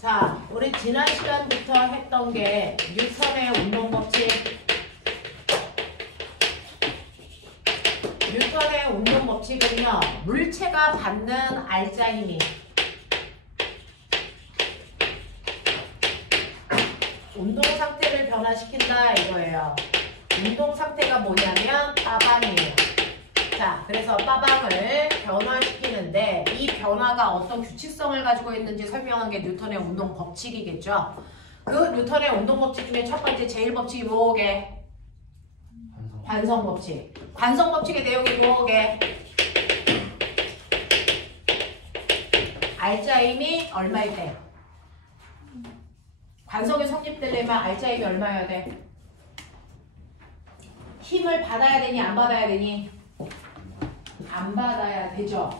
자, 우리 지난 시간부터 했던 게 뉴턴의 운동 법칙. 뉴턴의 운동 법칙은요, 물체가 받는 알자 힘이 운동 상태를 변화시킨다 이거예요. 운동 상태가 뭐냐면 빠방이에요. 자, 그래서 빠방을 변화시키는데 이 변화가 어떤 규칙성을 가지고 있는지 설명한 게 뉴턴의 운동 법칙이겠죠. 그 뉴턴의 운동 법칙 중에 첫 번째 제일 법칙이 뭐게? 관성 법칙. 관성 법칙의 내용이 뭐게? 알자 힘이 얼마일 때? 관성이 성립되려면 알자 힘이 얼마여야 돼? 힘을 받아야 되니 안 받아야 되니? 안 받아야 되죠.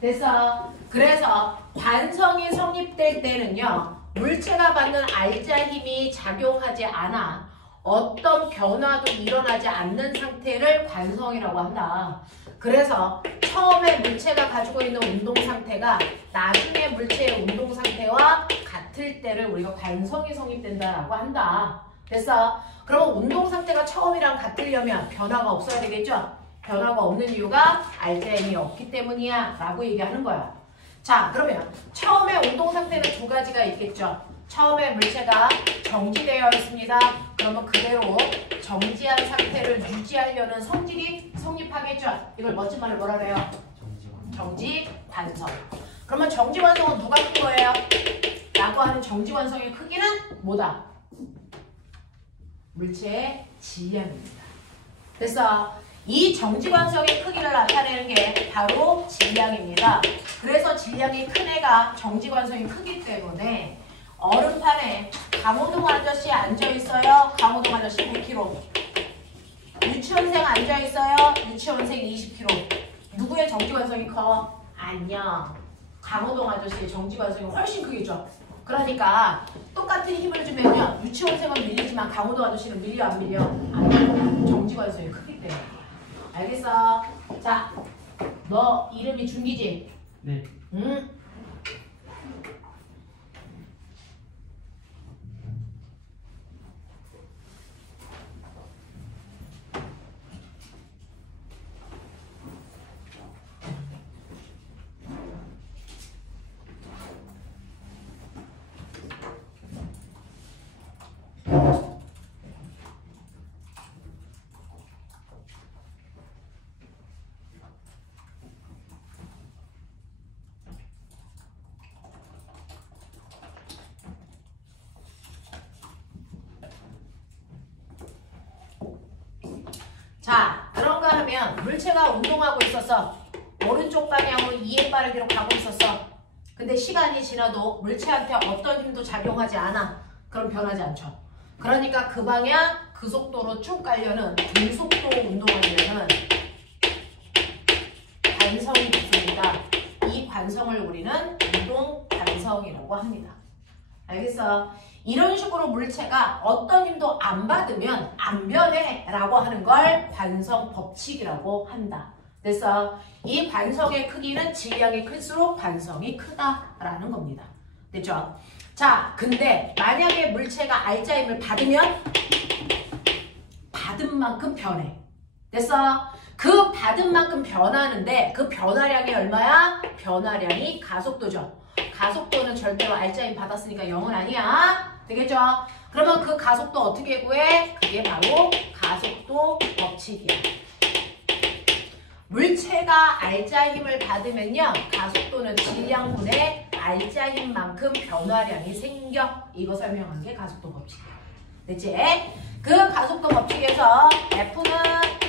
됐어. 그래서 관성이 성립될 때는요, 물체가 받는 알자 힘이 작용하지 않아 어떤 변화도 일어나지 않는 상태를 관성이라고 한다. 그래서 처음에 물체가 가지고 있는 운동 상태가 나중에 물체의 운동 상태와 같을 때를 우리가 관성이 성립된다라고 한다. 됐어. 그러면 운동 상태가 처음이랑 같으려면 변화가 없어야 되겠죠? 변화가 없는 이유가 알자 힘이 없기 때문이야 라고 얘기하는 거야. 자, 그러면 처음에 운동 상태는 두 가지가 있겠죠. 처음에 물체가 정지되어 있습니다. 그러면 그대로 정지한 상태를 유지하려는 성질이 성립하겠죠. 이걸 멋진 말로 뭐라 그래요? 정지관성. 그러면 정지관성은 누가 큰 거예요? 라고 하는 정지관성의 크기는 뭐다? 물체의 질량입니다. 됐어. 이 정지관성의 크기를 나타내는 게 바로 질량입니다. 그래서 질량이 큰 애가 정지관성이 크기 때문에 얼음판에 강호동 아저씨 앉아있어요. 강호동 아저씨 100kg. 유치원생 앉아있어요. 유치원생 20kg. 누구의 정지관성이 커? 안녕. 강호동 아저씨의 정지관성이 훨씬 크겠죠. 그러니까 똑같은 힘을 주면요, 유치원생은 밀리지만 강호동 아저씨는 밀려 안 밀려? 안 밀려. 정지관성이 크기 때문에. 알겠어? 자, 너 이름이 준기지? 네. 응? 자, 그런가 하면 물체가 운동하고 있었어. 오른쪽 방향으로 2의 빠르기로 가고 있었어. 근데 시간이 지나도 물체한테 어떤 힘도 작용하지 않아. 그럼 변하지 않죠. 그러니까 그 방향, 그 속도로 쭉 가려는 등속도 운동하려는 관성이 있습니다. 이 관성을 우리는 운동 관성이라고 합니다. 알겠어? 이런 식으로 물체가 어떤 힘도 안 받으면 안 변해 라고 하는 걸 관성 법칙이라고 한다. 그래서 이 관성의 크기는 질량이 클수록 관성이 크다라는 겁니다. 됐죠? 자, 근데 만약에 물체가 알자 힘을 받으면 받은 만큼 변해. 됐어? 그 받은 만큼 변하는데 그 변화량이 얼마야? 변화량이 가속도죠. 가속도는 절대로 알자 힘 받았으니까 0은 아니야. 되겠죠? 그러면 그 가속도 어떻게 구해? 그게 바로 가속도 법칙이야. 물체가 알자 힘을 받으면요, 가속도는 질량분의 알자 힘만큼 변화량이 생겨. 이거 설명한 게 가속도 법칙이야. 됐지? 그 가속도 법칙에서 F는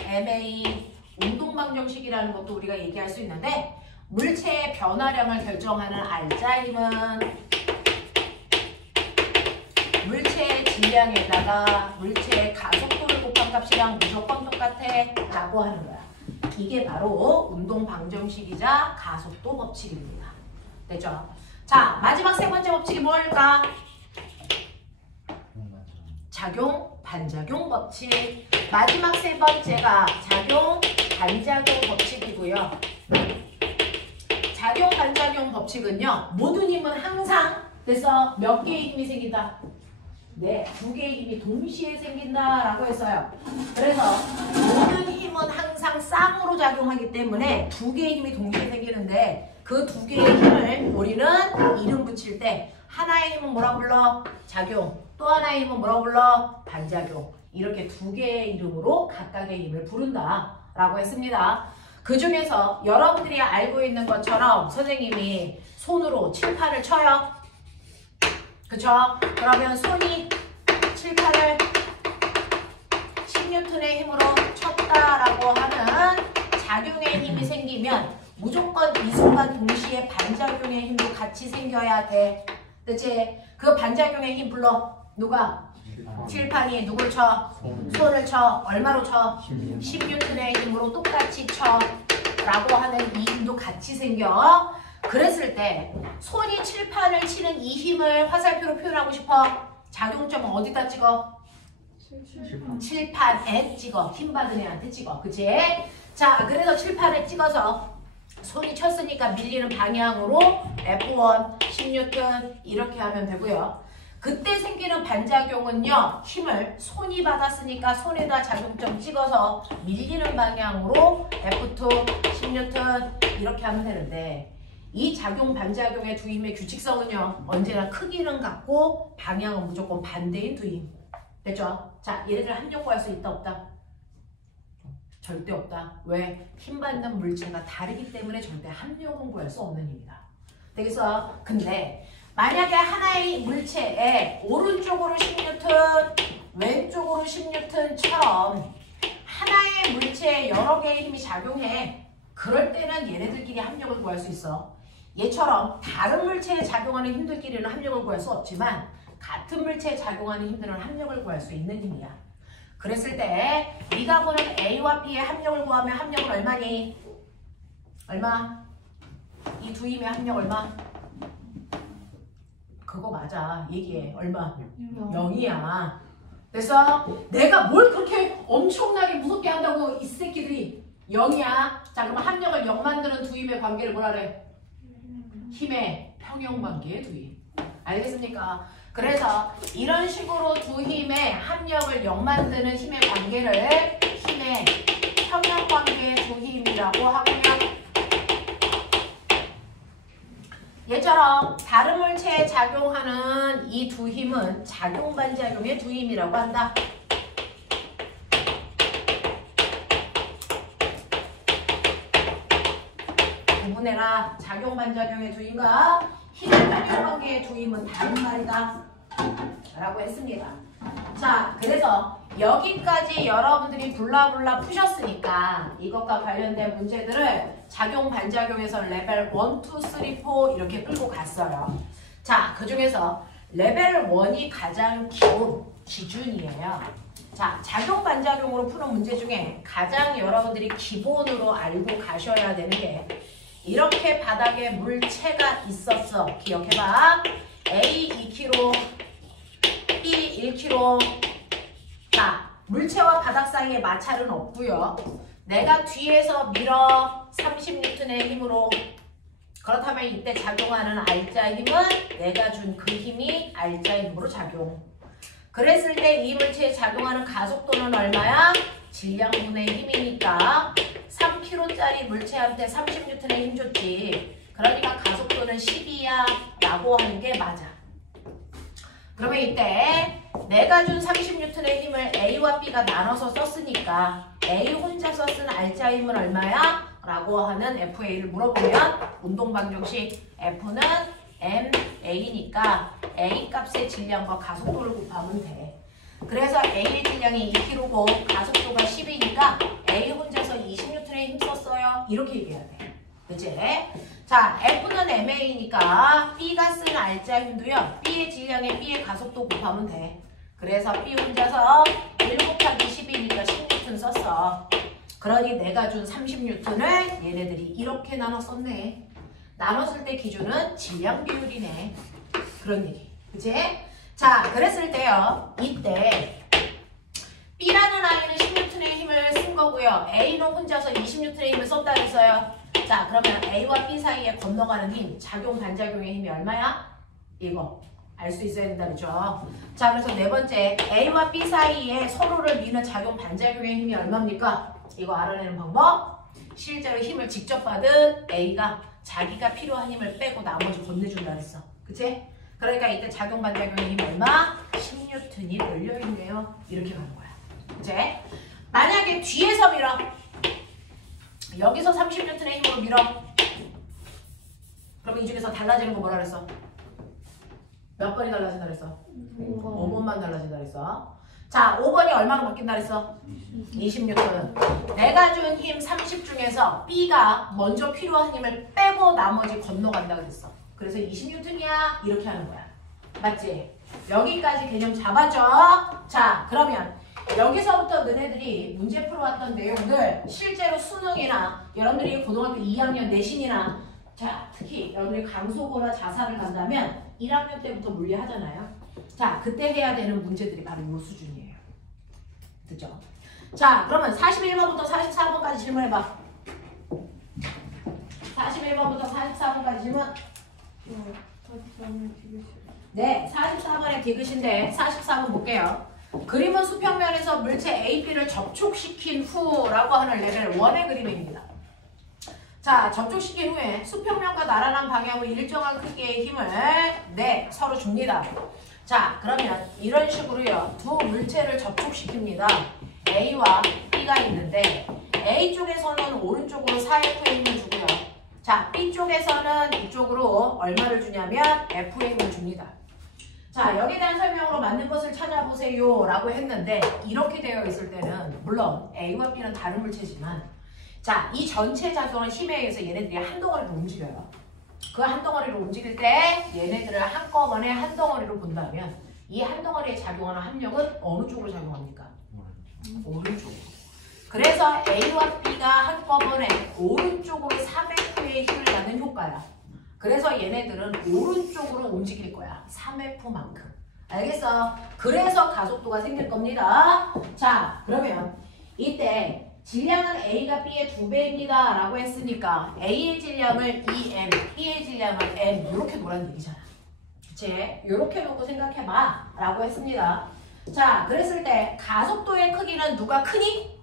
ma 운동방정식이라는 것도 우리가 얘기할 수 있는데, 물체의 변화량을 결정하는 알자 힘은 물체의 질량에다가 물체의 가속도를 곱한 값이랑 무조건 똑같아 라고 하는 거야. 이게 바로 운동방정식이자 가속도 법칙입니다. 됐죠? 자, 마지막 세 번째 법칙이 뭘까? 작용, 반작용 법칙. 마지막 세 번째가 작용, 반작용 법칙이고요. 작용, 반작용 법칙은요, 모든 힘은 항상 그래서 몇 개의 힘이 생긴다? 네, 2개의 힘이 동시에 생긴다라고 했어요. 그래서 모든 힘은 항상 쌍으로 작용하기 때문에 2개의 힘이 동시에 생기는데 그 2개의 힘을 우리는 이름 붙일 때 하나의 힘은 뭐라고 불러? 작용. 또 하나의 힘은 뭐라고 불러? 반작용. 이렇게 2개의 이름으로 각각의 힘을 부른다라고 했습니다. 그 중에서 여러분들이 알고 있는 것처럼 선생님이 손으로 칠판을 쳐요. 그쵸? 그러면 손이 칠판을 10N의 힘으로 쳤다라고 하는 작용의 힘이 생기면 무조건 이 순간 동시에 반작용의 힘도 같이 생겨야 돼. 그치? 그 반작용의 힘 불러. 누가? 칠판이 누굴 쳐? 손을 쳐. 얼마로 쳐? 10N의 힘으로 똑같이 쳐. 라고 하는 이 힘도 같이 생겨. 그랬을 때 손이 칠판을 치는 이 힘을 화살표로 표현하고 싶어. 작용점은 어디다 찍어? 칠판에 찍어. 힘 받은 애한테 찍어. 그치? 자, 그래서 칠판에 찍어서 손이 쳤으니까 밀리는 방향으로 F1, 10N 이렇게 하면 되고요. 그때 생기는 반작용은요. 힘을 손이 받았으니까 손에다 작용점 찍어서 밀리는 방향으로 F2, 10N 이렇게 하면 되는데 이 작용 반작용의 두 힘의 규칙성은요. 언제나 크기는 같고 방향은 무조건 반대인 두 힘. 됐죠? 자, 얘네들 합력 구할 수 있다 없다? 절대 없다. 왜? 힘 받는 물체가 다르기 때문에 절대 합력은 구할 수 없는 힘이다. 그래서 근데 만약에 하나의 물체에 오른쪽으로 10N, 왼쪽으로 10N처럼 하나의 물체에 여러 개의 힘이 작용해. 그럴 때는 얘네들끼리 합력을 구할 수 있어. 얘처럼 다른 물체에 작용하는 힘들끼리는 합력을 구할 수 없지만 같은 물체에 작용하는 힘들은 합력을 구할 수 있는 힘이야. 그랬을 때 네가 보는 A와 B의 합력을 구하면 합력은 얼마니? 얼마? 이 두 힘의 합력 얼마? 그거 맞아. 얘기해. 얼마? 0이야. 그래서 내가 뭘 그렇게 엄청나게 무섭게 한다고 이 새끼들이 0이야. 자, 그럼 합력을 0 만드는 두 힘의 관계를 뭐라 그래? 힘의 평형관계의 두 힘. 알겠습니까? 그래서 이런 식으로 두 힘의 합력을 0 만드는 힘의 관계를 힘의 평형관계의 두 힘이라고 하고요. 얘처럼 다른 물체에 작용하는 이 두 힘은 작용 반작용의 두 힘이라고 한다. 구분해라. 작용 반작용의 두 힘과 힘의 평형관계의 두 힘은 다른 말이다 라고 했습니다. 자, 그래서 여기까지 여러분들이 블라블라 푸셨으니까 이것과 관련된 문제들을 작용 반작용에서 레벨 1, 2, 3, 4 이렇게 끌고 갔어요. 자, 그 중에서 레벨 1이 가장 기준이에요. 자, 작용 반작용으로 푸는 문제 중에 가장 여러분들이 기본으로 알고 가셔야 되는 게 이렇게 바닥에 물체가 있었어. 기억해봐. A 2kg, B 1kg. 자, 물체와 바닥 사이에 마찰은 없고요. 내가 뒤에서 밀어 30N의 힘으로. 그렇다면 이때 작용하는 R자 힘은 내가 준 그 힘이 R자 힘으로 작용. 그랬을 때 이 물체에 작용하는 가속도는 얼마야? 질량분의 힘이니까 3kg짜리 물체한테 30N의 힘 줬지. 그러니까 가속도는 12야 라고 하는 게 맞아. 그러면 이때 내가 준 30N의 힘을 A와 B가 나눠서 썼으니까 A 혼자서 쓴 R자 힘은 얼마야? 라고 하는 FA를 물어보면 운동방정식 F는 MA니까 A 값의 질량과 가속도를 곱하면 돼. 그래서 A의 질량이 2kg고 가속도가 10이니까 A 혼자서 20N의 힘 썼어요. 이렇게 얘기해야 돼. 그치? 자, F는 MA니까 B가 쓴 R자 힘도요. B의 질량에 B의 가속도 곱하면 돼. 그래서 B 혼자서 1 곱하기 10이니까 10N 썼어. 그러니 내가 준 30N을 얘네들이 이렇게 나눠 썼네. 나눴을 때 기준은 질량 비율이네. 그런 얘기. 그치? 자, 그랬을 때요. 이때 B라는 아이는 10N의 힘을 쓴 거고요. A는 혼자서 20N의 힘을 썼다 그랬어요. 자, 그러면 A와 B 사이에 건너가는 힘, 작용 반작용의 힘이 얼마야? 이거 알 수 있어야 된다 그죠? 자, 그래서 네 번째 A와 B 사이에 서로를 미는 작용 반작용의 힘이 얼마입니까? 이거 알아내는 방법. 실제로 힘을 직접 받은 A가 자기가 필요한 힘을 빼고 나머지 건네준다 했어. 그치? 그러니까 이때 작용 반작용의 힘 얼마? 10N이 열려있네요. 이렇게 가는 거야. 그치? 만약에 뒤에서 밀어. 여기서 30N의 힘으로 밀어. 그럼 이 중에서 달라지는 거 뭐라 그랬어? 몇 번이 달라진다 그랬어? 5번만 달라진다 그랬어. 자, 5번이 얼마로 바뀐다 그랬어? 20N. 내가 준 힘 30 중에서 B가 먼저 필요한 힘을 빼고 나머지 건너간다 그랬어. 그래서 20N이야. 이렇게 하는 거야. 맞지? 여기까지 개념 잡았죠? 자, 그러면 여기서부터 너네들이 문제 풀어왔던 내용들 실제로 수능이나 여러분들이 고등학교 2학년 내신이나 자, 특히 여러분들이 강속어나 자사를 간다면 1학년 때부터 물리하잖아요. 자, 그때 해야 되는 문제들이 바로 이 수준이에요. 됐죠? 자, 그러면 41번부터 44번까지 질문해봐. 41번부터 44번까지 질문. 네, 44번에 디귿인데 44번 볼게요. 그림은 수평면에서 물체 A, B를 접촉시킨 후라고 하는 레벨 1의 그림입니다. 자, 접촉시킨 후에 수평면과 나란한 방향으로 일정한 크기의 힘을 서로 줍니다. 자, 그러면 이런 식으로요. 두 물체를 접촉시킵니다. A와 B가 있는데 A 쪽에서는 오른쪽으로 4F의 힘을 주고요. 자, B 쪽에서는 이쪽으로 얼마를 주냐면 F의 힘을 줍니다. 자, 여기에 대한 설명으로 맞는 것을 찾아보세요 라고 했는데 이렇게 되어 있을 때는 물론 A와 B는 다른 물체지만 자, 이 전체 작용은 힘에 의해서 얘네들이 한 덩어리로 움직여요. 그 한 덩어리로 움직일 때 얘네들을 한꺼번에 한 덩어리로 본다면 이 한 덩어리에 작용하는 합력은 어느 쪽으로 작용합니까? 오른쪽으로. 그래서 A와 B가 한꺼번에 오른쪽으로 3F의 힘을 받는 효과야. 그래서 얘네들은 오른쪽으로 움직일 거야. 3F만큼. 알겠어? 그래서 가속도가 생길 겁니다. 자, 그러면 이때 질량은 A가 B의 2배입니다. 라고 했으니까 A의 질량을 2M, B의 질량을 M 이렇게 놓으라는 얘기잖아. 그치? 이렇게 놓고 생각해봐. 라고 했습니다. 자, 그랬을 때 가속도의 크기는 누가 크니?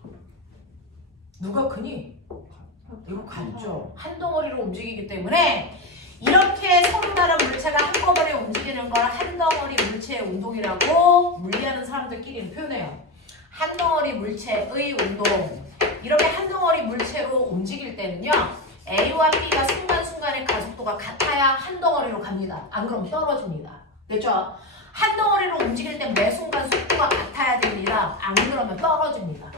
누가 크니? 이거 같죠. 한 덩어리로 움직이기 때문에 이렇게 서로 다른 물체가 한꺼번에 움직이는 걸 한 덩어리 물체의 운동이라고 물리하는 사람들끼리는 표현해요. 한 덩어리 물체의 운동. 이렇게 한 덩어리 물체로 움직일 때는요. A와 B가 순간순간의 가속도가 같아야 한 덩어리로 갑니다. 안 그러면 떨어집니다. 됐죠? 한 덩어리로 움직일 때 매 순간 속도가 같아야 됩니다. 안 그러면 떨어집니다.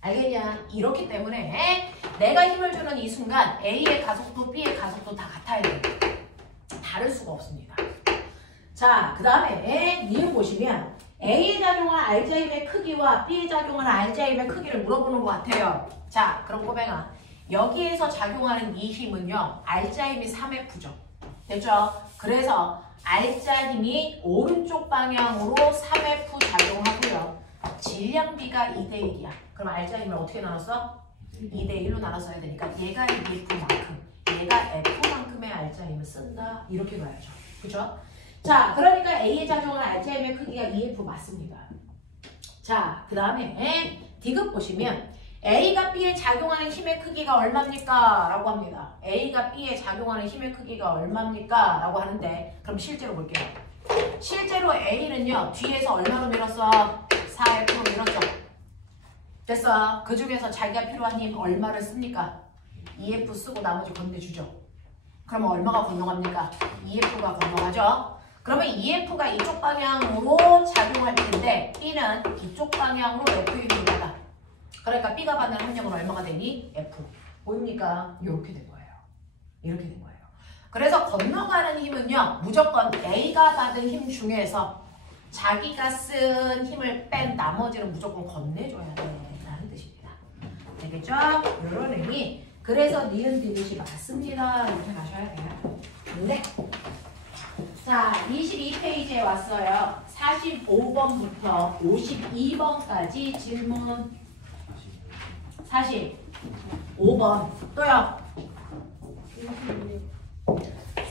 알겠냐? 이렇기 때문에 내가 힘을 주는 이 순간 A의 가속도, B의 가속도 다 같아야 됩니다. 다를 수가 없습니다. 자, 그 다음에 니은 보시면 A에 작용한 알자 힘의 크기와 B에 작용한 알자 힘의 크기를 물어보는 것 같아요. 자, 그럼 꼬맹아, 여기에서 작용하는 이 힘은요, 알자 힘이 3F죠. 됐죠? 그래서 알자 힘이 오른쪽 방향으로 3F 작용하고요. 질량 B가 2대1이야. 그럼 알자 힘을 어떻게 나눴어? 2대1로 나눠서야 되니까 얘가 2F만큼, 얘가 F만큼의 알자 힘을 쓴다. 이렇게 봐야죠. 그죠? 자, 그러니까 A에 작용하는 알자 힘의 크기가 2F 맞습니다. 자, 그 다음에 디귿 보시면 A가 B에 작용하는 힘의 크기가 얼마입니까? 라고 합니다. A가 B에 작용하는 힘의 크기가 얼마입니까? 라고 하는데 그럼 실제로 볼게요. 실제로 A는요. 뒤에서 얼마로 밀었어? 4F로 밀었죠. 됐어. 그 중에서 자기가 필요한 힘 얼마를 씁니까? 2F 쓰고 나머지 건네주죠. 그러면 얼마가 건너갑니까? 2F가 건너가죠. 그러면 EF가 이쪽 방향으로 작용할 텐데 B는 이쪽 방향으로 F의 힘을 받아. 그러니까 B가 받는 합력은 얼마가 되니? F. 보입니까? 이렇게 된 거예요. 이렇게 된 거예요. 그래서 건너가는 힘은요. 무조건 A가 받은 힘 중에서 자기가 쓴 힘을 뺀 나머지는 무조건 건네줘야 된다는 뜻입니다. 되겠죠? 이런 의미. 그래서 니은 디귿이 맞습니다. 이렇게 가셔야 돼요. 네. 자, 22페이지에 왔어요. 45번부터 52번까지 질문. 45번. 또요.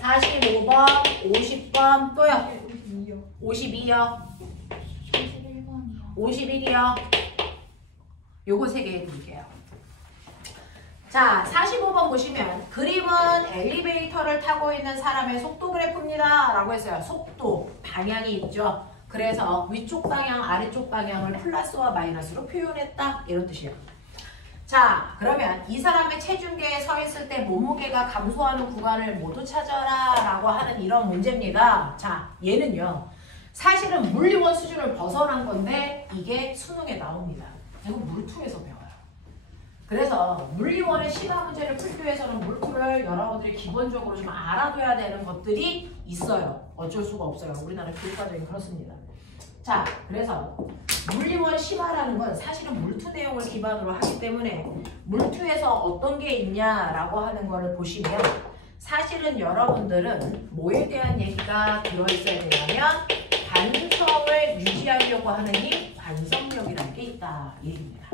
45번, 50번, 또요. 52요. 52요. 51번이요. 51이요. 요거 3개 해드릴게요. 자, 45번 보시면 그림은 엘리베이터를 타고 있는 사람의 속도 그래프입니다. 라고 했어요. 속도, 방향이 있죠. 그래서 위쪽 방향, 아래쪽 방향을 플러스와 마이너스로 표현했다. 이런 뜻이에요. 자, 그러면 이 사람의 체중계에 서 있을 때 몸무게가 감소하는 구간을 모두 찾아라 라고 하는 이런 문제입니다. 자, 얘는요. 사실은 물리원 수준을 벗어난 건데 이게 수능에 나옵니다. 이거 물투에서 배워요. 그래서 물리원의 시간 문제를 풀기 위해서는 물투를 여러분들이 기본적으로 좀 알아둬야 되는 것들이 있어요. 어쩔 수가 없어요. 우리나라 교육과정이 그렇습니다. 자, 그래서 물리원 심화라는 건 사실은 물투 내용을 기반으로 하기 때문에 물투에서 어떤 게 있냐라고 하는 거를 보시면 사실은 여러분들은 뭐에 대한 얘기가 들어있어야 되냐면 관성을 유지하려고 하는 힘, 관성력이라는 게 있다. 이 얘기입니다.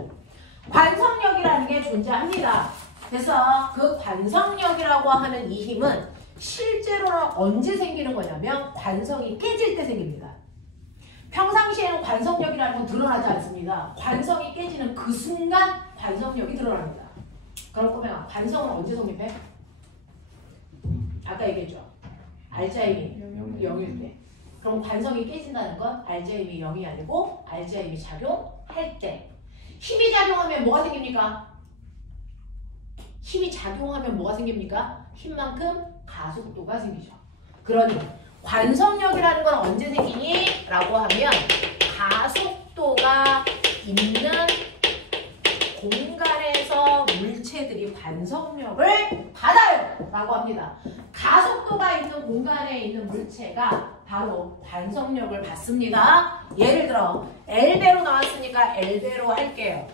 관성력이라는 게 존재합니다. 그래서 그 관성력이라고 하는 이 힘은 실제로는 언제 생기는 거냐면 관성이 깨질 때 생깁니다. 평상시에는 관성력이라는 건 드러나지 않습니다. 관성이 깨지는 그 순간 관성력이 드러납니다. 그럴 거면 관성은 언제 성립해? 아까 얘기했죠. 알츠하이머이 0일 때. 그럼 관성이 깨진다는 건 알츠하이머이 0이 아니고 알츠하이머이 작용할 때. 힘이 작용하면 뭐가 생깁니까? 힘이 작용하면 뭐가 생깁니까? 힘만큼 가속도가 생기죠. 그러니 관성력이라는 건 언제 생기니? 라고 하면 가속도가 있는 공간에서 물체들이 관성력을 받아요 라고 합니다. 가속도가 있는 공간에 있는 물체가 바로 관성력을 받습니다. 예를 들어 L배로 나왔으니까 L배로 할게요.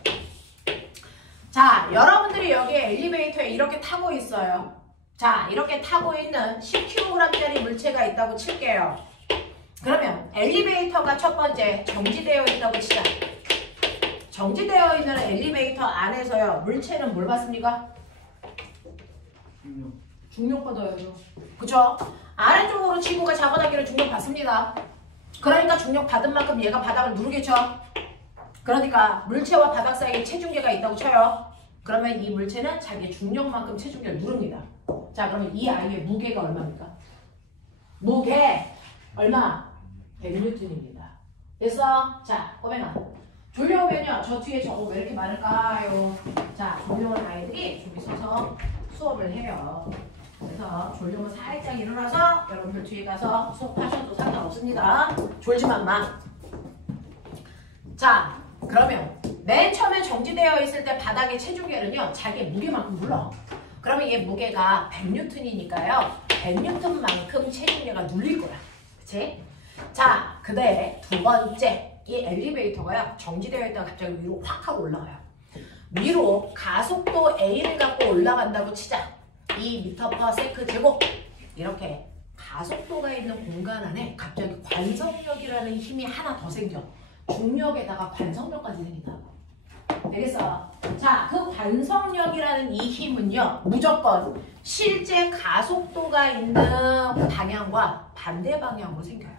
자, 여러분들이 여기에 엘리베이터에 이렇게 타고 있어요. 자, 이렇게 타고 있는 10kg짜리 물체가 있다고 칠게요. 그러면 엘리베이터가 첫 번째 정지되어 있다고 치자. 정지되어 있는 엘리베이터 안에서요. 물체는 뭘 받습니까? 중력 받아요. 그죠? 아래쪽으로 지구가 잡아당기는 중력 받습니다. 그러니까 중력 받은 만큼 얘가 바닥을 누르겠죠? 그러니까 물체와 바닥 사이에 체중계가 있다고 쳐요. 그러면 이 물체는 자기 중력만큼 체중계를 누릅니다. 자, 그러면 이 아이의 무게가 얼마입니까? 무게 얼마? 100N입니다. 됐어? 자, 꼬맹아. 졸려오면요. 저 뒤에 저거 왜 이렇게 많을까요? 자, 졸려온 아이들이 좀 있어서 수업을 해요. 그래서 졸려면 살짝 일어나서 여러분들 뒤에 가서 수업하셔도 상관없습니다. 졸지만 마. 자, 그러면 맨 처음에 정지되어 있을 때 바닥의 체중계는요. 자기의 무게만큼 눌러. 그러면 얘 무게가 100N이니까요. 100N만큼 체중계가 눌릴 거야. 그치? 자, 그 다음에 두 번째. 이 엘리베이터가요. 정지되어 있다가 갑자기 위로 확 하고 올라가요. 위로 가속도 A를 갖고 올라간다고 치자. 2m/s 제곱. 이렇게 가속도가 있는 공간 안에 갑자기 관성력이라는 힘이 하나 더 생겨. 중력에다가 관성력까지 생긴다고. 되겠어? 자, 그 관성력이라는 이 힘은요. 무조건 실제 가속도가 있는 방향과 반대 방향으로 생겨요.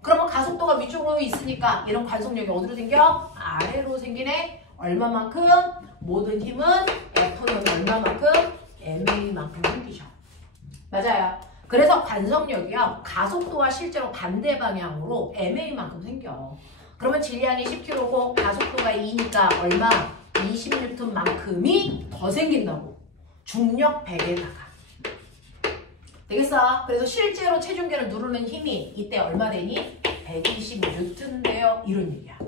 그러면 가속도가 위쪽으로 있으니까 이런 관성력이 어디로 생겨? 아래로 생기네. 얼마만큼? 모든 힘은 F는 얼마만큼? MA만큼 생기죠. 맞아요. 그래서 관성력이요. 가속도와 실제로 반대 방향으로 MA만큼 생겨. 그러면 질량이 10kg고 가속도가 2니까 얼마? 20N만큼이 더 생긴다고. 중력 100에다가. 되겠어? 그래서 실제로 체중계를 누르는 힘이 이때 얼마 되니? 120N 돼요. 이런 얘기야.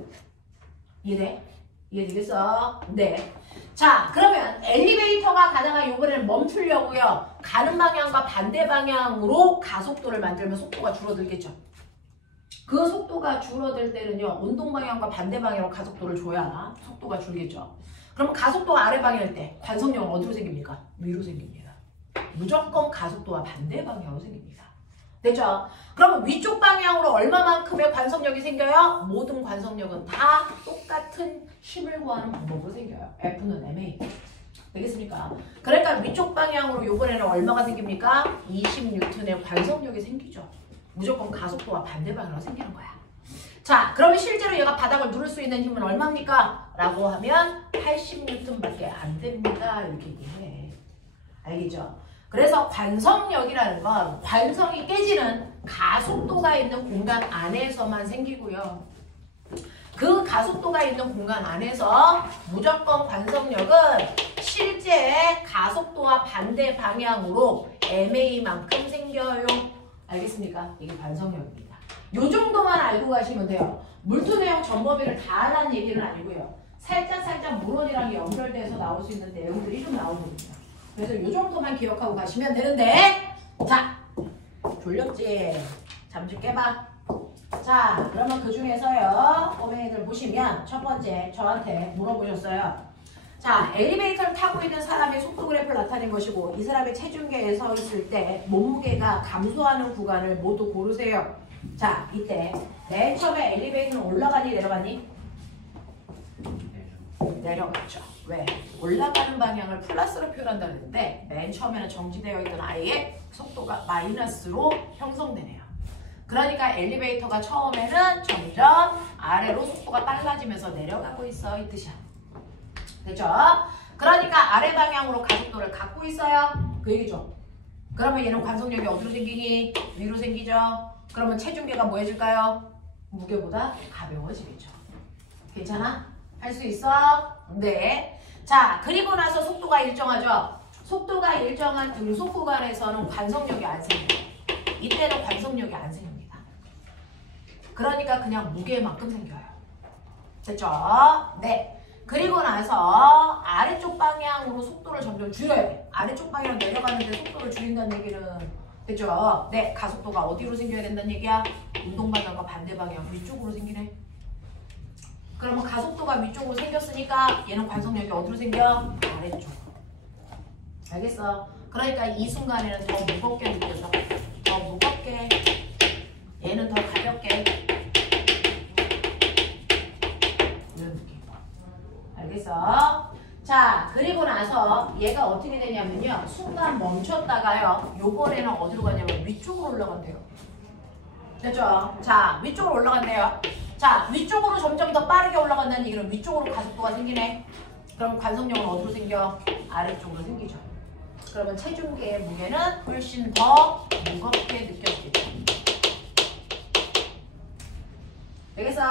이해돼? 이해되겠어? 네. 자, 그러면 엘리베이터가 가다가 요번에는 멈추려고요. 가는 방향과 반대 방향으로 가속도를 만들면 속도가 줄어들겠죠. 그 속도가 줄어들 때는요. 운동 방향과 반대 방향으로 가속도를 줘야 속도가 줄겠죠. 그러면 가속도가 아래 방향일 때 관성력은 어디로 생깁니까? 위로 생깁니다. 무조건 가속도와 반대 방향으로 생깁니다. 됐죠? 그러면 위쪽 방향으로 얼마만큼의 관성력이 생겨요? 모든 관성력은 다 똑같은 힘을 구하는 방법으로 생겨요. F는 MA. 되겠습니까? 그러니까 위쪽 방향으로 이번에는 얼마가 생깁니까? 20N의 관성력이 생기죠. 무조건 가속도와 반대 방향으로 생기는 거야. 자, 그러면 실제로 얘가 바닥을 누를 수 있는 힘은 얼마입니까? 라고 하면 80N밖에 안 됩니다. 이렇게 얘기해. 알겠죠? 그래서 관성력이라는 건 관성이 깨지는 가속도가 있는 공간 안에서만 생기고요. 그 가속도가 있는 공간 안에서 무조건 관성력은 실제 가속도와 반대 방향으로 MA만큼 생겨요. 알겠습니까? 이게 관성력입니다. 요 정도만 알고 가시면 돼요. 물투 내용 전범위를 다 하라는 얘기는 아니고요. 살짝 물원이랑 연결돼서 나올 수 있는 내용들이 좀 나오거든요. 그래서 요 정도만 기억하고 가시면 되는데, 자, 졸렸지? 잠 좀 깨봐. 자, 그러면 그 중에서요, 꼬맹이들 보시면 첫 번째 저한테 물어보셨어요. 자, 엘리베이터를 타고 있는 사람의 속도 그래프를 나타낸 것이고 이 사람의 체중계에 서 있을 때 몸무게가 감소하는 구간을 모두 고르세요. 자, 이때 맨 처음에 엘리베이터는 올라가니 내려가니? 내려갔죠. 왜? 올라가는 방향을 플러스로 표현한다 그랬는데 맨 처음에는 정지되어 있던 아이의 속도가 마이너스로 형성되네요. 그러니까 엘리베이터가 처음에는 점점 아래로 속도가 빨라지면서 내려가고 있어 이 뜻이야. 됐죠? 그러니까 아래 방향으로 가속도를 갖고 있어요. 그 얘기죠. 그러면 얘는 관성력이 어디로 생기니? 위로 생기죠. 그러면 체중계가 뭐 해줄까요? 무게보다 가벼워지겠죠. 괜찮아? 할 수 있어? 네. 자, 그리고 나서 속도가 일정하죠. 속도가 일정한 등속 구간에서는 관성력이 안 생겨요. 이때는 관성력이 안 생깁니다. 그러니까 그냥 무게만큼 생겨요. 됐죠? 네. 그리고 나서 아래쪽 방향으로 속도를 점점 줄여야 돼. 아래쪽 방향 내려가는데 속도를 줄인다는 얘기는 됐죠? 네. 가속도가 어디로 생겨야 된다는 얘기야? 운동 방향과 반대 방향 위쪽으로 생기네. 그러면 가속도가 위쪽으로 생겼으니까 얘는 관성력이 어디로 생겨? 아래쪽. 알겠어? 그러니까 이 순간에는 더 무겁게 느껴져. 더 무겁게. 얘는 더 가볍게. 이런 느낌. 알겠어? 자, 그리고 나서 얘가 어떻게 되냐면요. 순간 멈췄다가요. 요번에는 어디로 가냐면 위쪽으로 올라간대요. 됐죠? 자, 위쪽으로 올라간대요. 자, 위쪽으로 점점 더 빠르게 올라간다는 얘기는 위쪽으로 가속도가 생기네. 그럼 관성력은 어디로 생겨? 아래쪽으로 생기죠. 그러면 체중계의 무게는 훨씬 더 무겁게 느껴지겠죠. 알겠어?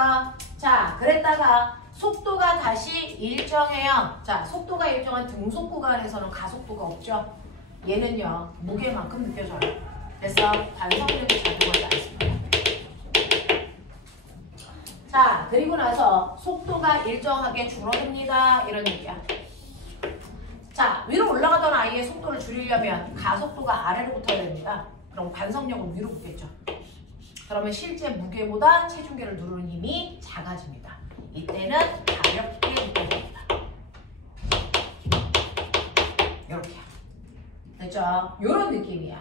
자, 그랬다가 속도가 다시 일정해요. 자, 속도가 일정한 등속 구간에서는 가속도가 없죠. 얘는요, 무게만큼 느껴져요. 그래서 관성력이 작용하지 않습니다. 자, 그리고 나서 속도가 일정하게 줄어듭니다. 이런 얘기야. 자, 위로 올라가던 아이의 속도를 줄이려면 가속도가 아래로 붙어야 됩니다. 그럼 관성력은 위로 붙겠죠. 그러면 실제 무게보다 체중계를 누르는 힘이 작아집니다. 이때는 가볍게 느껴집니다. 이렇게. 됐죠? 이런 느낌이야.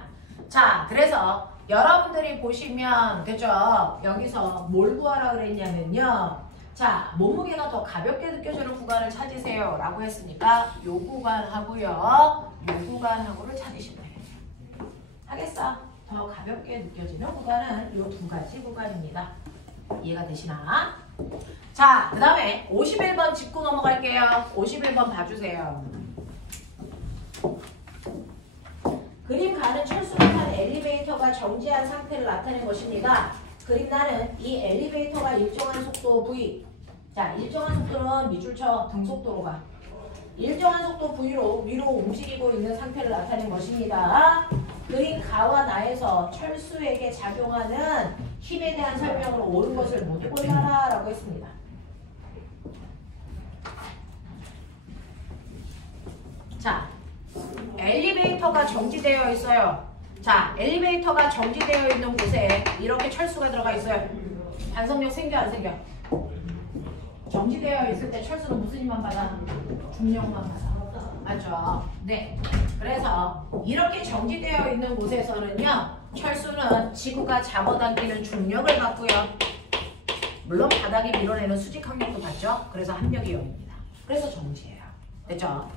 자, 그래서 여러분들이 보시면 됐죠? 여기서 뭘 구하라 그랬냐면요. 자, 몸무게가 더 가볍게 느껴지는 구간을 찾으세요 라고 했으니까 요 구간하고요. 요 구간하고를 찾으시면 돼요. 하겠어? 더 가볍게 느껴지는 구간은 요 두 가지 구간입니다. 이해가 되시나? 자, 그 다음에 51번 짚고 넘어갈게요. 51번 봐주세요. 그림 가는 철수를 탄 엘리베이터가 정지한 상태를 나타낸 것입니다. 그림 나는 이 엘리베이터가 일정한 속도 V. 자, 일정한 속도는 밑줄 쳐 등속도로 가. 일정한 속도 V로 위로 움직이고 있는 상태를 나타낸 것입니다. 그림 가와 나에서 철수에게 작용하는 힘에 대한 설명으로 옳은 것을 묻고하라 라고 했습니다. 자, 엘리베이터가 정지되어 있어요. 자, 엘리베이터가 정지되어 있는 곳에 이렇게 철수가 들어가 있어요. 반성력 생겨 안 생겨? 정지되어 있을 때 철수는 무슨 힘만 받아? 중력만 받아. 맞죠? 네. 그래서 이렇게 정지되어 있는 곳에서는요. 철수는 지구가 잡아당기는 중력을 받고요. 물론 바닥에 밀어내는 수직 항력도 받죠. 그래서 합력이 0입니다. 그래서 정지예요. 됐죠?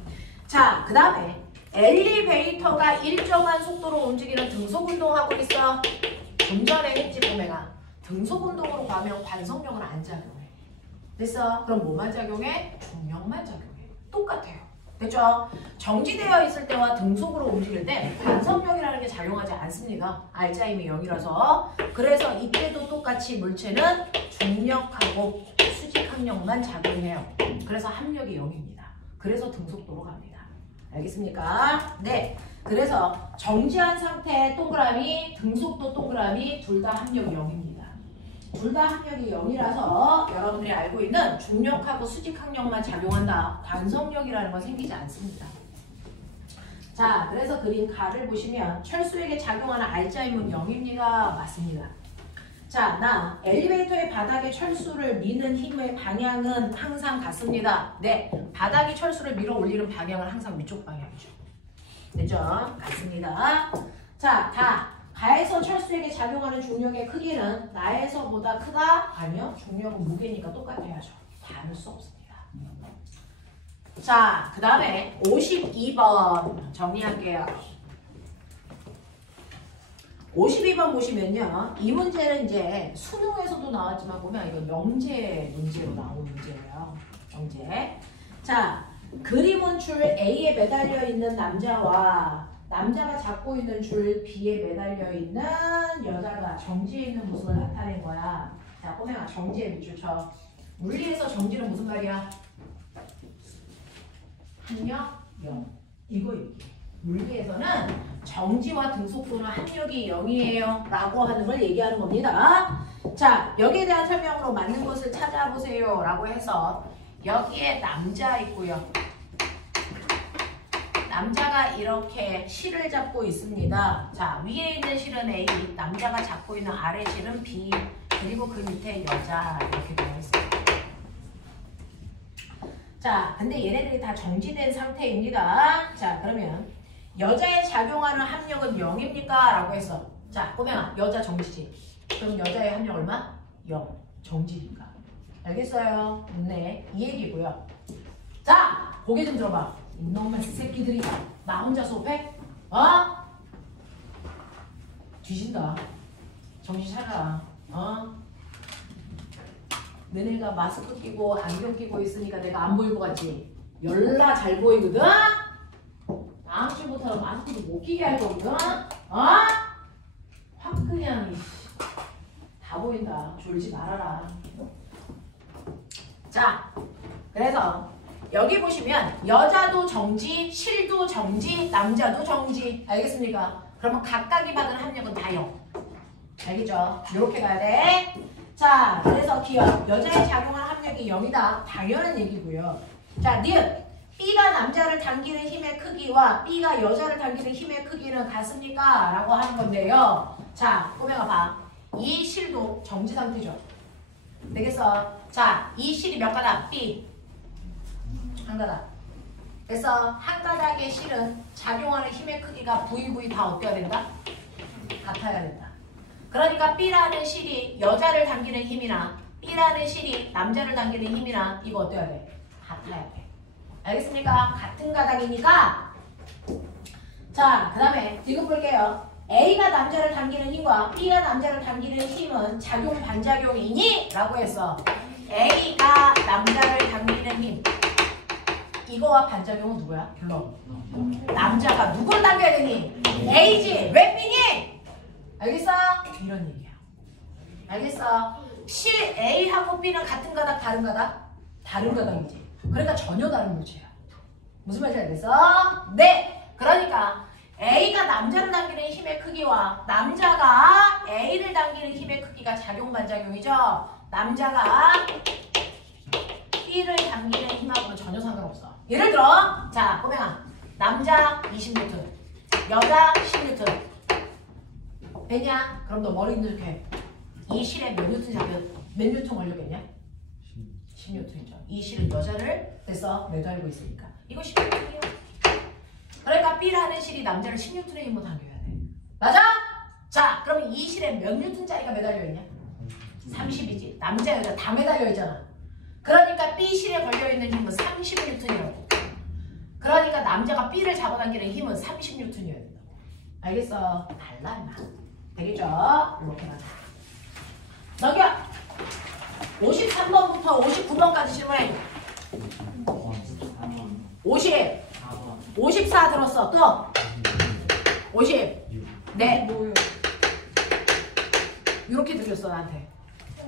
자, 그 다음에 엘리베이터가 일정한 속도로 움직이는 등속 운동하고 있어. 좀 전에 했지 꼬맹아. 등속 운동으로 가면 관성력은 안 작용해. 됐어? 그럼 뭐만 작용해? 중력만 작용해. 똑같아요. 됐죠? 정지되어 있을 때와 등속으로 움직일 때 관성력이라는 게 작용하지 않습니다. 알짜힘이 0이라서. 그래서 이때도 똑같이 물체는 중력하고 수직항력만 작용해요. 그래서 합력이 0입니다. 그래서 등속도로 갑니다. 알겠습니까? 네. 그래서 정지한 상태 동그라미, 등속도 동그라미 둘 다 합력이 0입니다. 둘 다 합력이 0이라서 여러분들이 알고 있는 중력하고 수직항력만 작용한다. 관성력이라는 건 생기지 않습니다. 자, 그래서 그린 가를 보시면 철수에게 작용하는 알짜힘은 0입니다. 맞습니다. 자, 나 엘리베이터의 바닥에 철수를 미는 힘의 방향은 항상 같습니다. 네, 바닥이 철수를 밀어 올리는 방향은 항상 위쪽 방향이죠. 됐죠? 같습니다. 자, 가에서 철수에게 작용하는 중력의 크기는 나에서보다 크다? 아니요, 중력은 무게니까 똑같아야죠. 다를 수 없습니다. 자, 그 다음에 52번 정리할게요. 52번 보시면요. 이 문제는 이제 수능에서도 나왔지만 보면 이거 명제 문제로 나온 문제예요. 명제. 자, 그림은 줄 A에 매달려 있는 남자와 남자가 잡고 있는 줄 B에 매달려 있는 여자가 정지해 있는 모습을 나타낸 거야. 자, 꼬맹아 정지에 밑줄 쳐. 물리에서 정지는 무슨 말이야? 합력 0. 이거 얘기해. 물리에서는 정지와 등속도는 합력이 0이에요 라고 하는 걸 얘기하는 겁니다. 자, 여기에 대한 설명으로 맞는 것을 찾아보세요 라고 해서 여기에 남자 있고요. 남자가 이렇게 실을 잡고 있습니다. 자, 위에 있는 실은 A, 남자가 잡고 있는 아래 실은 B, 그리고 그 밑에 여자 이렇게 되어 있습니다. 자, 근데 얘네들이 다 정지된 상태입니다. 자, 그러면 여자에 작용하는 합력은 0입니까? 라고 했어. 자, 꼬맹아, 여자 정지지. 그럼 여자의 합력 얼마? 0. 정지니까. 알겠어요? 네, 이 얘기고요. 자, 고개 좀 들어봐. 이놈의 새끼들이 나 혼자 수업해? 어? 뒤진다. 정신 차려라. 어? 너네가 마스크 끼고 안경 끼고 있으니까 내가 안 보일 것 같지? 열나 잘 보이거든? 다음 주부터 마스크도 못 끼게 할 거거든? 어? 확 그냥 다 보인다. 졸지 말아라. 자, 그래서 여기 보시면 여자도 정지, 실도 정지, 남자도 정지. 알겠습니까? 그러면 각각이 받은 합력은 다 0. 알겠죠? 이렇게 가야 돼. 자, 그래서 기억. 여자에 작용한 합력이 0이다. 당연한 얘기고요. 자, 니은. B가 남자를 당기는 힘의 크기와 B가 여자를 당기는 힘의 크기는 같습니까? 라고 하는 건데요. 자, 꼬맹아 봐. 이 실도 정지 상태죠. 되겠어? 자, 이 실이 몇 가닥? B. 한 가닥. 그래서 한 가닥의 실은 작용하는 힘의 크기가 VV 다 어때야 된다? 같아야 된다. 그러니까 B라는 실이 여자를 당기는 힘이나 B라는 실이 남자를 당기는 힘이나 이거 어때야 돼? 같아야 돼. 알겠습니까? 같은 가닥이니까. 자, 그 다음에 지금 볼게요. A가 남자를 당기는 힘과 B가 남자를 당기는 힘은 작용 반작용이니? 라고 했어. A가 남자를 당기는 힘. 이거와 반작용은 누구야? 불러. 남자가 누굴 당겨야 되니? A지. 왜 B니? 알겠어? 이런 얘기야. 알겠어? 실 A하고 B는 같은 가닥, 다른 가닥? 다른 가닥이지. 그러니까 전혀 다른 물체야. 무슨 말인지 알겠어? 네. 그러니까 A가 남자를 당기는 힘의 크기와 남자가 A를 당기는 힘의 크기가 작용 반작용이죠. 남자가 B를 당기는 힘하고는 전혀 상관없어. 예를 들어, 자, 꼬맹아, 남자 20N, 여자 10N. 됐냐? 그럼 너 머리 이렇게 이 실에 몇 뉴턴 걸리겠냐? 10N이죠. 이 실은 여자를 됐어 매달고 있으니까 이거 10N이에요. 그러니까 B라는 실이 남자를 10N의 힘으로 당겨야 돼. 맞아? 자, 그러면 이 실에 몇 뉴턴짜리가 매달려 있냐? 30이지. 남자 여자 다 매달려 있잖아. 그러니까 B 실에 걸려 있는 힘은 30N이라고. 그러니까 남자가 B를 잡아당기는 힘은 30N이어야 된다. 알겠어? 달라 임마. 되겠죠? 이렇게만. 넘겨. 53번부터 59번까지 질문해. 50. 54 들었어. 또. 50. 네. 뭐요? 이렇게 들렸어 나한테.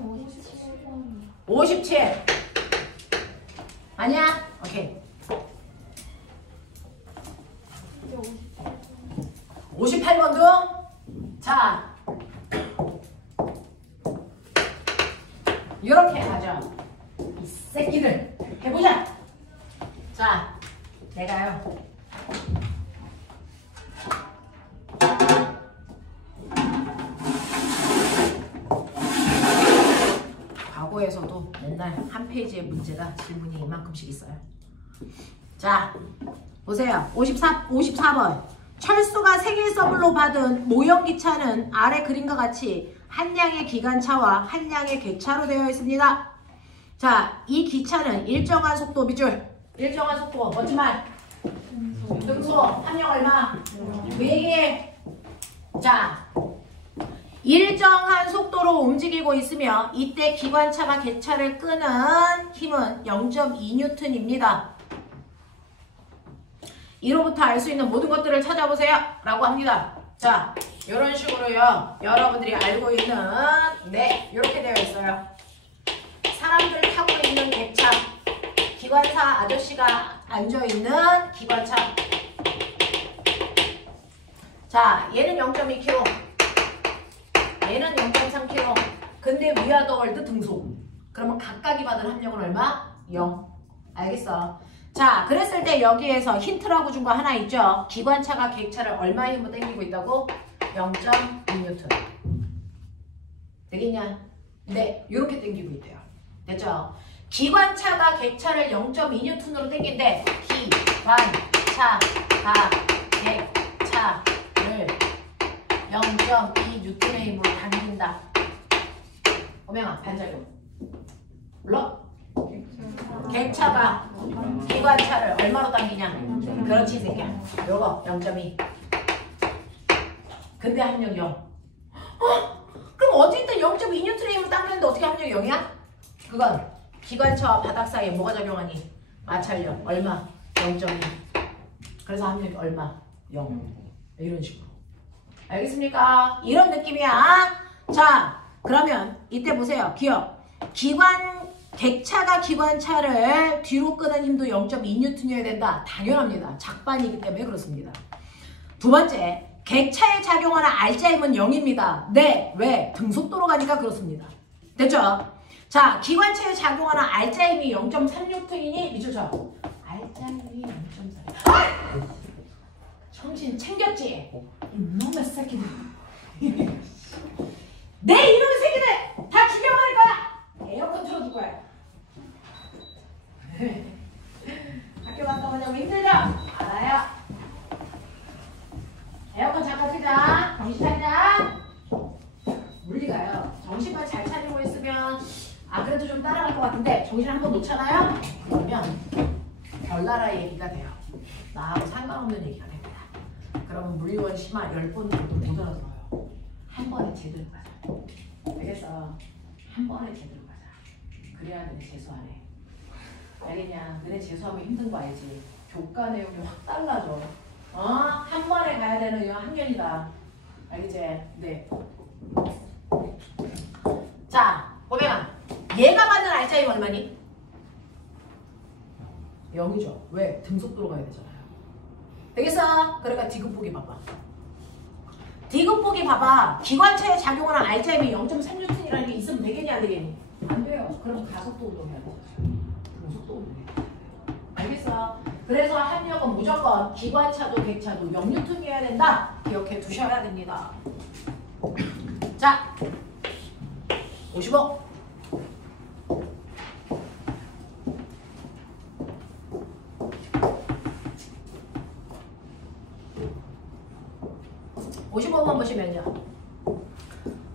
57번이요. 57. 아니야? 오케이. 이게 57번. 58번도. 자. 이렇게 가자. 이 새끼들. 해보자. 자. 내가요. 과거에서도 맨날 한 페이지의 문제가 질문이 이만큼씩 있어요. 자, 보세요. 54번. 철수가 세계 선물로 받은 모형 기차는 아래 그림과 같이 한 량의 기관차와 한 량의 객차로 되어 있습니다. 자, 이 기차는 일정한 속도 밑줄. 일정한 속도. 멋진 말. 등소. 함량 얼마? 네 개. 자. 일정한 속도로 움직이고 있으며 이때 기관차가 객차를 끄는 힘은 0.2N입니다. 이로부터 알 수 있는 모든 것들을 찾아보세요 라고 합니다. 자, 이런 식으로요. 여러분들이 알고 있는 네, 이렇게 되어 있어요. 사람들 타고 있는 객차, 기관사 아저씨가 앉아있는 기관차. 자, 얘는 0.2km, 얘는 0.3km. 근데 위아더 월드 등속. 그러면 각각이 받은 함량은 얼마? 0. 알겠어? 자, 그랬을 때 여기에서 힌트라고 준 거 하나 있죠? 기관차가 객차를 얼마의 힘으로 당기고 있다고? 0.2N. 되겠냐? 네, 이렇게 당기고 있대요. 됐죠? 기관차가 객차를 0.2N으로 당긴대. 기관차가 객차를 0.2N의 힘으로 당긴다. 오명아, 반작용. 물론 객차가 기관차를 얼마로 당기냐? 그렇지, 이 새끼야. 요거 0.2. 근데 함량 0. 그럼 어쨌든 0.2N의 힘으로 당기는데 어떻게 함량이 0이야? 그건 기관차와 바닥 사이에 뭐가 작용하니? 마찰력 얼마? 0.2. 그래서 함량이 얼마? 0. 이런 식으로. 알겠습니까? 이런 느낌이야. 자, 그러면 이때 보세요. 기억. 객차가 기관차를 뒤로 끄는 힘도 0.2N이어야 된다. 당연합니다. 작반이기 때문에 그렇습니다. 두 번째, 객차에 작용하는 알짜 힘은 0입니다. 네, 왜? 등속도로 가니까 그렇습니다. 됐죠? 자, 기관차에 작용하는 알짜 힘이 0.36N이니 미쳤죠? 알짜 힘이 0.3. 정신 챙겼지? 이놈의 새끼들. 내 이놈의 새끼들 다 죽여버릴 거야. 에어컨 틀어줄 거야. 학교 갔다 오냐고 힘들죠? 알아요. 에어컨 잠깐 끄자. 정신 차리자. 물리가요. 정신만 잘 차리고 있으면 그래도 좀 따라갈 것 같은데 정신을 한번 놓잖아요? 그러면 별나라 얘기가 돼요. 나하고 상관없는 얘기가 됩니다. 그러면 물리원 심화 10번 정도 못 알아들어요. 한 번에 제대로 가자. 알겠어? 한 번에 제대로 가자. 그래야 너네 재수하네. 알겠냐? 너네 재수하면 힘든 거 알지? 교과 내용이 확 달라져. 한 번에 가야 되는 이 학년이다. 알겠지? 네. 자, 보면 얘가 받는 알짜 힘 얼마니? 0이죠. 왜? 등속도로 가야 되잖아요. 되겠어? 그러니까 디귿보기 봐봐. 디귿보기 봐봐. 기관차에 작용하는 알짜 힘이 0.3N이라는 게 있으면 되겠니 안 되겠니? 안 돼요. 그럼 가속도 운동해야 돼. 등속도 운동해야 돼. 알겠어? 그래서 함력은 무조건 기관차도 객차도 0N이어야 된다. 기억해 두셔야 됩니다. 자, 55. 55번 보시면요.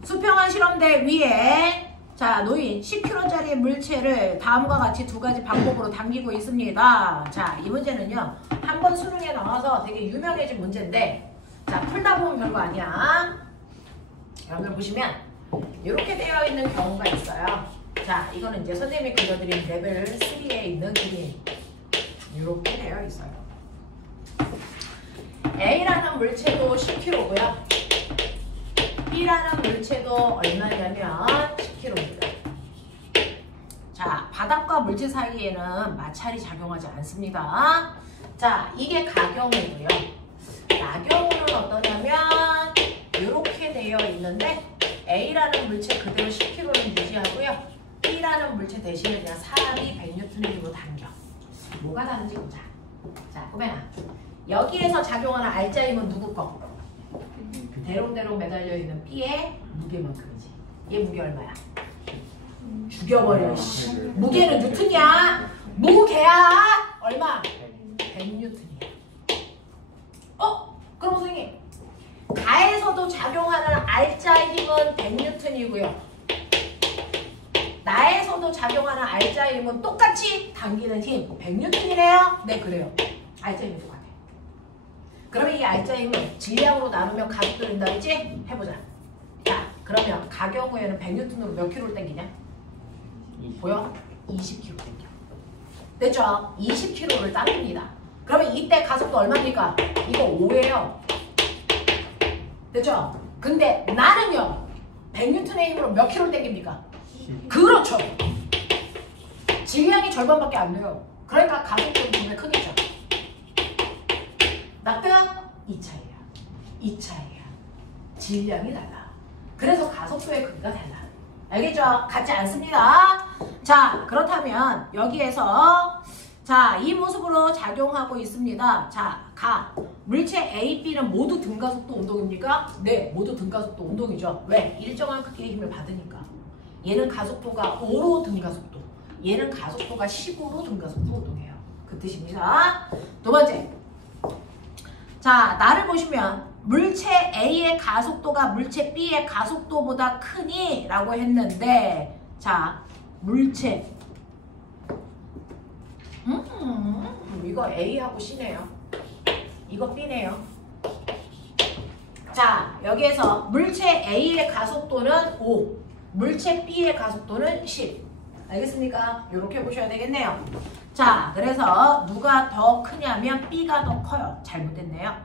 수평한 실험대 위에 자, 놓인 10kg짜리 물체를 다음과 같이 두 가지 방법으로 당기고 있습니다. 자, 이 문제는요. 한번 수능에 나와서 되게 유명해진 문제인데 자, 풀다 보면 별거 아니야. 여러분들 보시면 이렇게 되어 있는 경우가 있어요. 자, 이거는 이제 선생님이 그려드린 레벨 3에 있는 그림. 이렇게 되어 있어요. A라는 물체도 10kg고요. B라는 물체도 얼마냐면 10kg입니다. 자, 바닥과 물체 사이에는 마찰이 작용하지 않습니다. 자, 이게 가경우고요. 나경우는 어떠냐면 이렇게 되어 있는데 A라는 물체 그대로 10kg는 유지하고요. B라는 물체 대신에 그냥 사람이 100N으로 당겨. 뭐가 다른지 보자. 자, 꼬매나. 여기에서 작용하는 R자 힘은 누구 거? 대롱대롱 매달려 있는 B의 무게만큼이지. 얘 무게 얼마야? 죽여버려. 씨. 무게는 뉴턴이야. 무게야. 얼마? 100N이야. 그럼 선생님, 가에서도 작용하는 R자 힘은 100N이고요. 나에서도 작용하는 R자 힘은 똑같이 당기는 힘 100N이네요. 네, 그래요. R자 힘이 똑같아. 그러면 이 R자 힘을 질량으로 나누면 가속도 된다 했지? 해보자. 자, 그러면 가경우에는 100N으로 몇 킬로를 당기냐? 보여? 20kg 당겨. 됐죠? 20kg를 당깁니다. 그러면 이때 가속도 얼마입니까? 이거 5예요. 됐죠? 근데 나는요 100N의 힘으로 몇 킬로를 당깁니까? 그렇죠. 질량이 절반밖에 안 돼요. 그러니까 가속도는 정말 크겠죠. 맞다? 이 차이야. 이 차이야. 질량이 달라. 그래서 가속도의 크기가 달라. 알겠죠? 같지 않습니다. 자, 그렇다면 여기에서 자, 이 모습으로 작용하고 있습니다. 자, 물체 A, B는 모두 등가속도 운동입니까? 네, 모두 등가속도 운동이죠. 왜? 일정한 크기의 힘을 받으니까. 얘는 가속도가 5로 등가속도, 얘는 가속도가 15로 등가속도 운동이에요. 그 뜻입니다. 두 번째. 자, 나를 보시면 물체 A의 가속도가 물체 B의 가속도보다 크니? 라고 했는데 자, 물체 이거 A하고 C네요. 이거 B네요. 자, 여기에서 물체 A의 가속도는 5, 물체 B의 가속도는 10. 알겠습니까? 이렇게 보셔야 되겠네요. 자, 그래서 누가 더 크냐면 B가 더 커요. 잘못됐네요.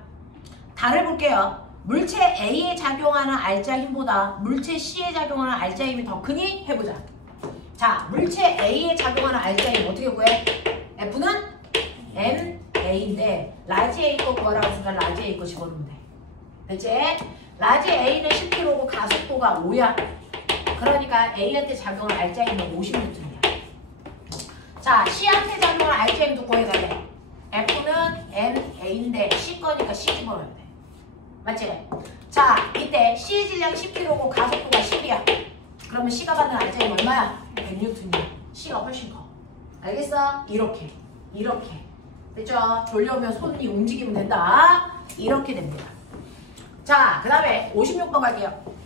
달을 볼게요. 물체 A에 작용하는 R자 힘보다 물체 C에 작용하는 R자 힘이 더 크니? 해보자. 자, 물체 A에 작용하는 R자 힘 어떻게 구해? F는 MA인데 라지 A 거 구하라고 했으니까 라지 A 거 집어넣으면 돼. 됐지? 라지 A는 10kg고 가속도가 5야. 그러니까 A한테 작용한 R자 힘은 50N이야. 자, C한테 작용한 R자 힘도 구해야 돼. F는 MA인데 C 거니까 C 집어넣어야 돼. 맞지? 자, 이때 C의 질량 10kg고 가속도가 10이야. 그러면 C가 받는 R자 힘 얼마야? 100N이야. C가 훨씬 커. 알겠어? 이렇게. 됐죠? 졸려오면 손이 움직이면 된다. 이렇게 됩니다. 자, 그 다음에 56번 갈게요.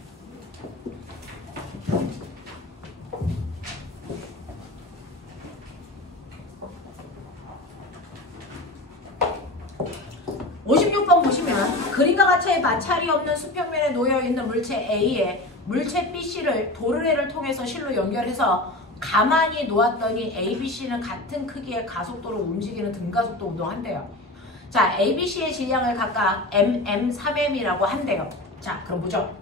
보시면 그림과 같이 마찰이 없는 수평면에 놓여있는 물체 A에 물체 BC를 도르래를 통해서 실로 연결해서 가만히 놓았더니 ABC는 같은 크기의 가속도로 움직이는 등가속도 운동한대요. 자, ABC의 질량을 각각 M3M이라고 한대요. 자, 그럼 보죠.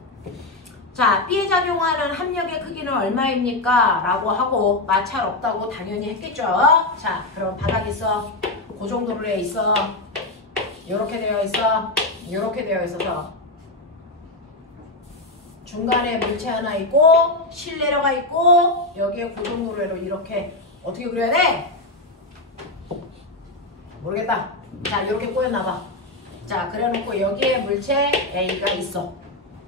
자, B에 작용하는 합력의 크기는 얼마입니까? 라고 하고 마찰 없다고 당연히 했겠죠. 자, 그럼 바닥 있어. 그 정도로 해 있어. 이렇게 되어 있어. 이렇게 되어 있어서 중간에 물체 하나 있고 실내려가 있고 여기에 고정도로로 이렇게 어떻게 그려야 돼? 모르겠다. 자, 이렇게 꼬여놔봐. 자, 그래놓고 여기에 물체 A가 있어.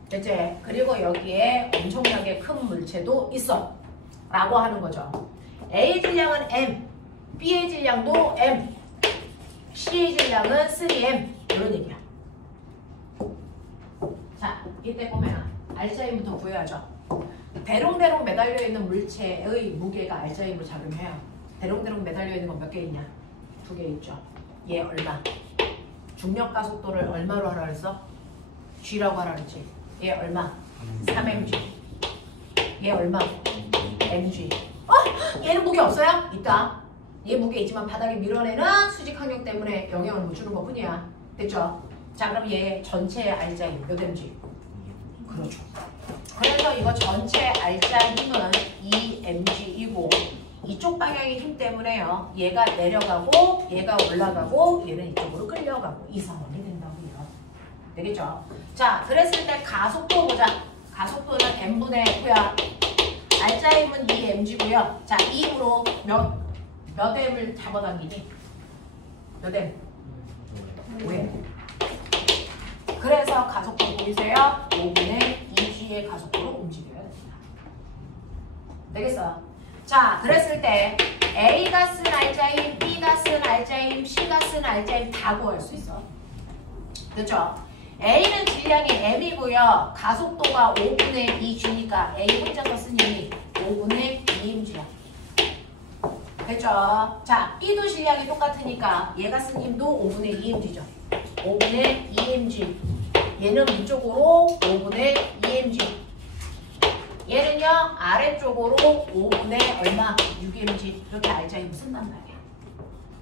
됐지? 그리고 여기에 엄청나게 큰 물체도 있어. 라고 하는 거죠. A의 질량은 M, B의 질량도 M, C의 질량은 3M. 이런 얘기야. 자, 이때 보면 R자 힘부터 구해야죠. 대롱대롱 매달려 있는 물체의 무게가 알자 힘으로 작용해요. 대롱대롱 매달려 있는 건 몇 개 있냐? 2개 있죠. 얘 얼마? 중력 가속도를 얼마로 하라 그랬어? G라고 하라 그랬지. 얘 얼마? 3mg. 얘 얼마? mg. 얘는 무게 없어요? 있다. 얘 무게 있지만 바닥에 밀어내는 수직 항력 때문에 영향을 못 주는 것 뿐이야. 됐죠? 자, 그럼 얘 전체의 알자 힘 몇 mg? 그렇죠. 그래서 이거 전체 알자 힘은 2mg이고 이쪽 방향의 힘 때문에요. 얘가 내려가고 얘가 올라가고 얘는 이쪽으로 끌려가고 이 상황이 된다고요. 되겠죠? 자, 그랬을 때 가속도 보자. 가속도는 m분의 F야. 알자 힘은 2mg고요. 자, 이 힘으로 몇 m을 잡아당기니? 몇 m? 5m. 그래서 가속도 보이세요? 5분의 2g의 가속도로 움직여야 됩니다. 되겠어? 자, 그랬을 때 A가 쓴 알자힘, B가 쓴 알자힘, C가 쓴 알자힘 다 구할 수 있어. 그렇죠? A는 질량이 m이고요. 가속도가 5분의 2g니까 A 혼자서 쓴 힘이 5분의 2mg야. 됐죠? 자, B도 질량이 똑같으니까 얘가 쓴 힘도 5분의 2mg죠. 5분의 2mg. 얘는 위쪽으로 5분의 2mg. 얘는요 아래쪽으로 5분의 얼마? 6mg. 이렇게 알자 힘을 쓴단 말이야.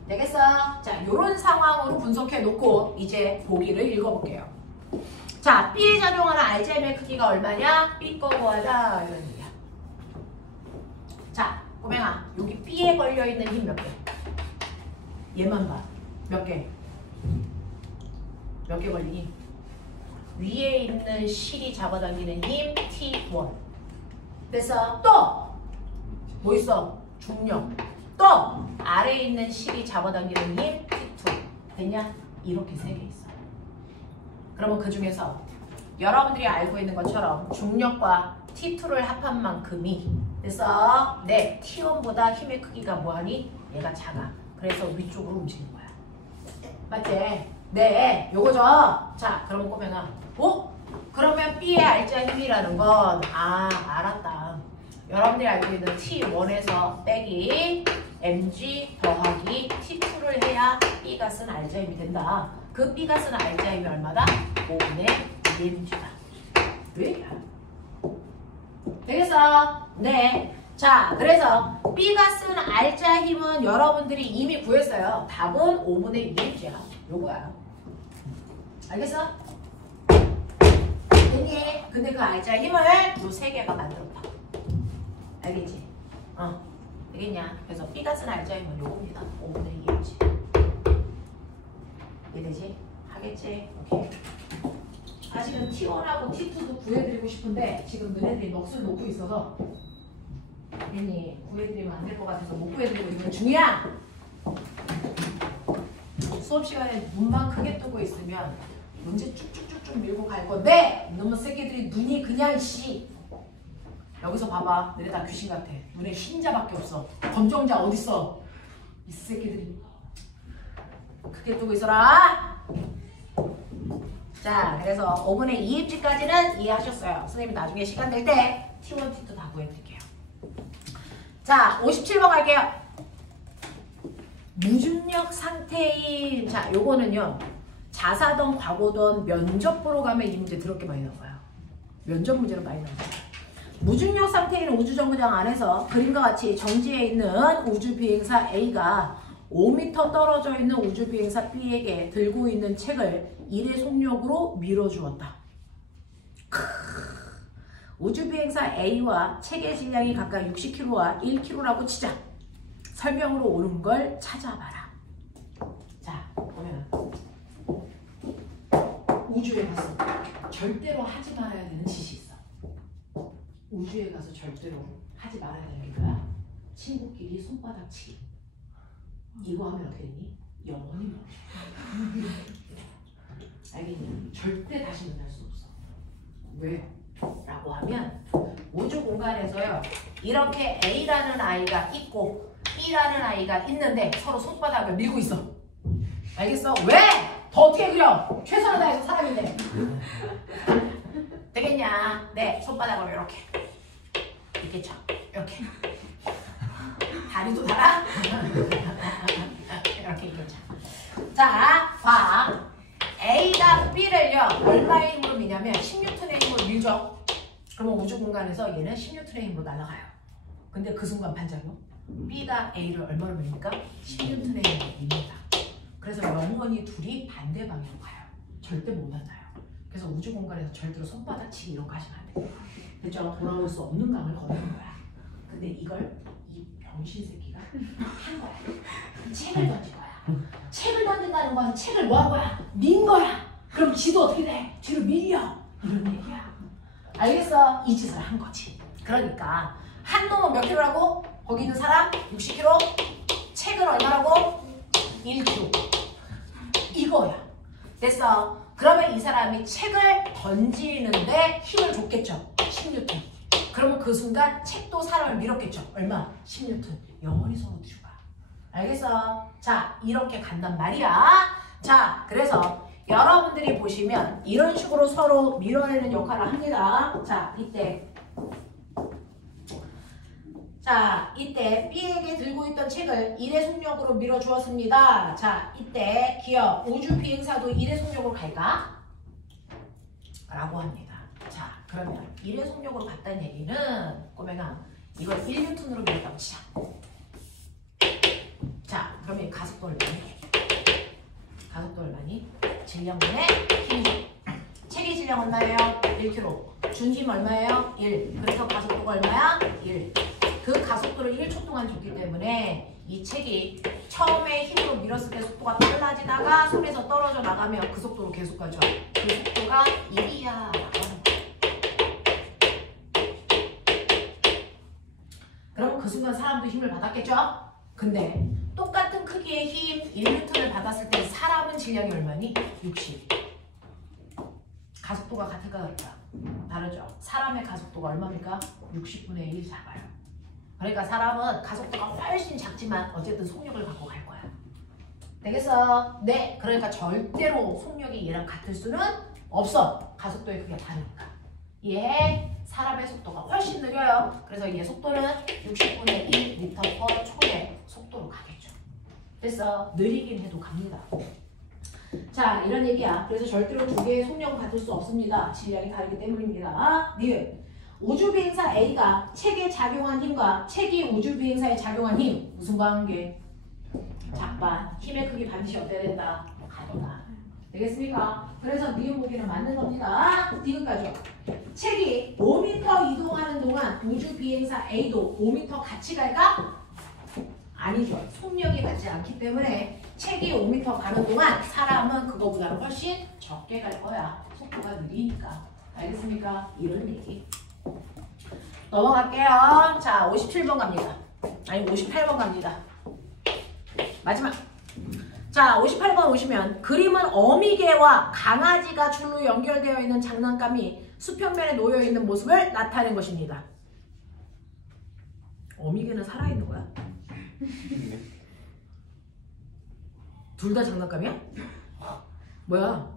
되겠어? 자, 요런 상황으로 분석해 놓고 이제 보기를 읽어볼게요. 자, B에 작용하는 알자 힘의 크기가 얼마냐? B 거 구하자 이런 얘기야. 자, 꼬맹아, 여기 B에 걸려있는 힘 몇 개? 얘만 봐. 몇 개? 몇 개 걸리니? 위에 있는 실이 잡아당기는 힘 T1. 됐어? 또! 뭐 있어? 중력. 또! 아래에 있는 실이 잡아당기는 힘 T2. 됐냐? 이렇게 3개 있어. 그러면 그 중에서 여러분들이 알고 있는 것처럼 중력과 T2를 합한 만큼이 됐어? 네, T1보다 힘의 크기가 뭐하니? 얘가 작아. 그래서 위쪽으로 움직이는 거야. 맞지? 네, 요거죠? 자, 그럼 꼬맹아. 그러면 B의 알자 힘이라는 건 알았다. 여러분들이 알고 있는 T1에서 빼기 mg 더하기 T2를 해야 B가 쓴 알자 힘이 된다. 그 B가 쓴 알자 힘이 얼마다? 5분의 2mg다. 왜? 되겠어? 네. 자, 그래서 B가 쓴 알자 힘은 여러분들이 이미 구했어요. 답은 5분의 2mg야. 요거야. 알겠어? 됐니? 근데 그 알자 힘을 요 3개가 만들었다. 알겠지? 되겠냐? 그래서 B가 쓴 알자 힘은 요겁니다. 5분의 2mg. 이해되지? 하겠지? 오케이. 사실은 T1하고 T2도 구해드리고 싶은데 지금 너네들이 넋을 놓고 있어서 괜히 구해드리면 안 될 것 같아서 못 구해드리고 있는 중이야. 수업 시간에 눈만 크게 뜨고 있으면 문제 쭉쭉쭉쭉 밀고 갈 건데 너무 새끼들이 눈이 그냥 여기서 봐봐. 너네 다 귀신 같아. 눈에 흰자밖에 없어. 검정자 어딨어? 이 새끼들이 크게 뜨고 있어라. 자, 그래서 5분의 2mg까지는 이해하셨어요. 선생님이 나중에 시간 될 때 T1, T2 다 구해드릴게요. 자, 57번 갈게요. 무중력 상태인, 자, 요거는요 자사던 과거던 면접 보러 가면 이 문제 더럽게 많이 나와요. 면접 문제로 많이 나와요. 무중력 상태인 우주정거장 안에서 그림과 같이 정지해 있는 우주비행사 A가 5m 떨어져 있는 우주비행사 B에게 들고 있는 책을 1의 속력으로 밀어주었다. 우주비행사 A와 책의 질량이 각각 60kg와 1kg라고 치자. 설명으로 옳은 걸 찾아봐라. 자, 보면 우주에 가서 절대로 하지 말아야 되는 짓이 있어. 우주에 가서 절대로 하지 말아야 되는 게 뭐야? 친구끼리 손바닥 치기. 이거 하면 어떻게 되니? 영원히 못 해. 알겠니? 절대 다시 만날 수 없어. 왜? 라고 하면 우주 공간에서요 이렇게 A라는 아이가 있고 B라는 아이가 있는데 서로 손바닥을 밀고 있어. 알겠어? 왜? 더 어떻게 그려? 최선을 다해서 사람인데 되겠냐? 네, 손바닥을 이렇게 있겠죠. 이렇게. 다리도 달아? 이렇게 있겠죠. 자, 봐. A가 B를요, 얼마의 힘으로 미냐면 10N의 힘으로 밀죠. 그러면 우주 공간에서 얘는 10N의 힘으로 날아가요. 근데 그 순간 반작용. B가 A를 얼마로 밀니까? 10N의 힘으로 밉니다. 그래서 영원히 둘이 반대 방향으로 가요. 절대 못 만나요. 그래서 우주 공간에서 절대로 손바닥치기 이런 거 하시면 안 돼요. 그죠? 돌아올 수 없는 강을 걷는 거야. 근데 이걸 이 병신 새끼가 한 거야. 책을 던진 거야. 책을 던진다는 건 책을 뭐 한 거야? 민 거야. 그럼 지도 어떻게 돼? 뒤로 밀려. 이런 얘기야. 알겠어? 이 짓을 한 거지. 그러니까 한 놈은 몇 킬로라고? 거기 있는 사람 60킬로. 책은 얼마라고? 1킬로. 이거야. 됐어. 그러면 이 사람이 책을 던지는데 힘을 줬겠죠. 10N. 그러면 그 순간 책도 사람을 밀었겠죠. 얼마? 10N. 영원히 서로 뒤로 가. 알겠어? 자, 이렇게 간단 말이야. 자, 그래서 여러분들이 보시면 이런 식으로 서로 밀어내는 역할을 합니다. 자, 이때 B에게 들고 있던 책을 일의 속력으로 밀어주었습니다. 자, 이때 기업 우주 비행사도 일의 속력으로 갈까? 라고 합니다. 자, 그러면 일의 속력으로 갔다는 얘기는 꼬맹아 이걸 1N으로 밀었다고 치자. 자, 그러면 가속도 얼마니? 가속도 얼마니? 질량분의 힘. 책의 질량 얼마예요? 1kg. 준 힘 얼마예요? 1. 그래서 가속도가 얼마야? 1. 그 가속도를 1초 동안 줬기 때문에 이 책이 처음에 힘으로 밀었을 때 속도가 빨라지다가 손에서 떨어져 나가면 그 속도로 계속 가죠. 그 속도가 1이야. 그럼 그 순간 사람도 힘을 받았겠죠? 근데 똑같은 크기의 힘 1N을 받았을 때 사람은 질량이 얼마니? 60. 가속도가 같을까 다를까? 다르죠. 사람의 가속도가 얼마입니까? 60분의 1 작아요. 그러니까 사람은 가속도가 훨씬 작지만 어쨌든 속력을 갖고 갈 거야. 되겠어? 네. 그러니까 절대로 속력이 얘랑 같을 수는 없어. 가속도의 크기가 다르니까. 얘 사람의 속도가 훨씬 느려요. 그래서 얘 속도는 60분의 1m/초 초의 속도로 가겠죠. 됐어? 느리긴 해도 갑니다. 자, 이런 얘기야. 그래서 절대로 두 개의 속력은 같을 수 없습니다. 질량이 다르기 때문입니다. 니은 우주비행사 A가 책에 작용한 힘과 책이 우주비행사에 작용한 힘 무슨 관계? 작반. 힘의 크기 반드시 어때야 된다? 같다. 되겠습니까? 그래서 니은 보기는 맞는 겁니다. 디귿까지. 책이 5m 이동하는 동안 우주비행사 A도 5m 같이 갈까? 아니죠. 속력이 같지 않기 때문에 책이 5m 가는 동안 사람은 그거보다는 훨씬 적게 갈 거야. 속도가 느리니까. 알겠습니까? 이런 얘기. 넘어갈게요. 자, 57번 갑니다. 아니, 58번 갑니다. 마지막. 자, 58번 오시면 그림은 어미개와 강아지가 줄로 연결되어 있는 장난감이 수평면에 놓여 있는 모습을 나타낸 것입니다. 어미개는 살아있는 거야? 둘 다 장난감이야? 뭐야?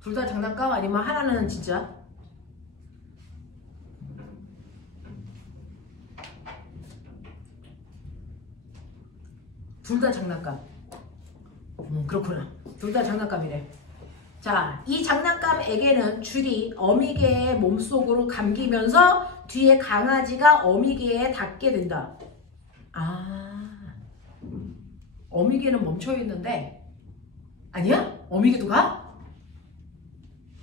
둘 다 장난감 아니면 하나는 진짜? 둘 다 장난감. 그렇구나. 둘 다 장난감이래. 자, 이 장난감에게는 줄이 어미개의 몸속으로 감기면서 뒤에 강아지가 어미개에 닿게 된다. 아, 어미개는 멈춰 있는데 아니야? 어미개도 가?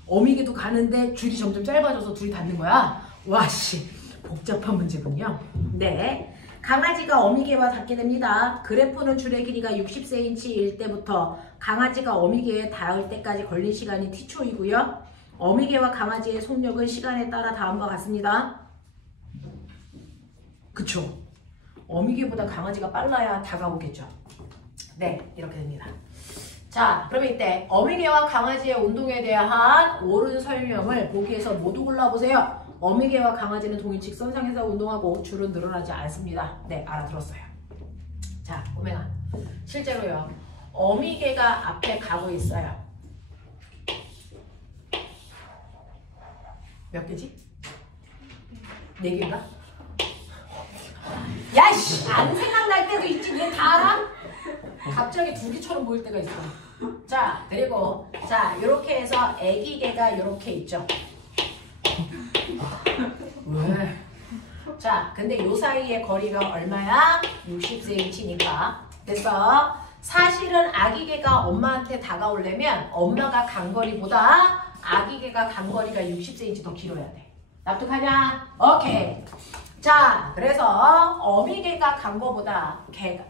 어미개도 가는데 줄이 점점 짧아져서 둘이 닿는 거야? 와씨, 복잡한 문제군요. 네. 강아지가 어미개와 닿게 됩니다. 그래프는 줄의 길이가 60cm일 때부터 강아지가 어미개에 닿을 때까지 걸린 시간이 t초이고요. 어미개와 강아지의 속력은 시간에 따라 다음과 같습니다. 그쵸? 어미개보다 강아지가 빨라야 다가오겠죠. 네, 이렇게 됩니다. 자, 그러면 이때 어미개와 강아지의 운동에 대한 옳은 설명을 보기에서 모두 골라보세요. 어미개와 강아지는 동일 직선상에서 운동하고 줄은 늘어나지 않습니다. 네, 알아들었어요. 자, 꼬맹아. 실제로요. 어미개가 앞에 가고 있어요. 몇 개지? 4개인가? 야씨 안 생각날 때도 있지. 왜 다 알아? 갑자기 두 개처럼 보일 때가 있어. 자 그리고 자 이렇게 해서 아기 개가 이렇게 있죠. 왜? 자 근데 요 사이의 거리가 얼마야? 60cm니까. 그래서 사실은 아기 개가 엄마한테 다가오려면 엄마가 간 거리보다 아기 개가 간 거리가 60cm 더 길어야 돼. 납득하냐? 오케이. 자 그래서 어미 개가 간 거보다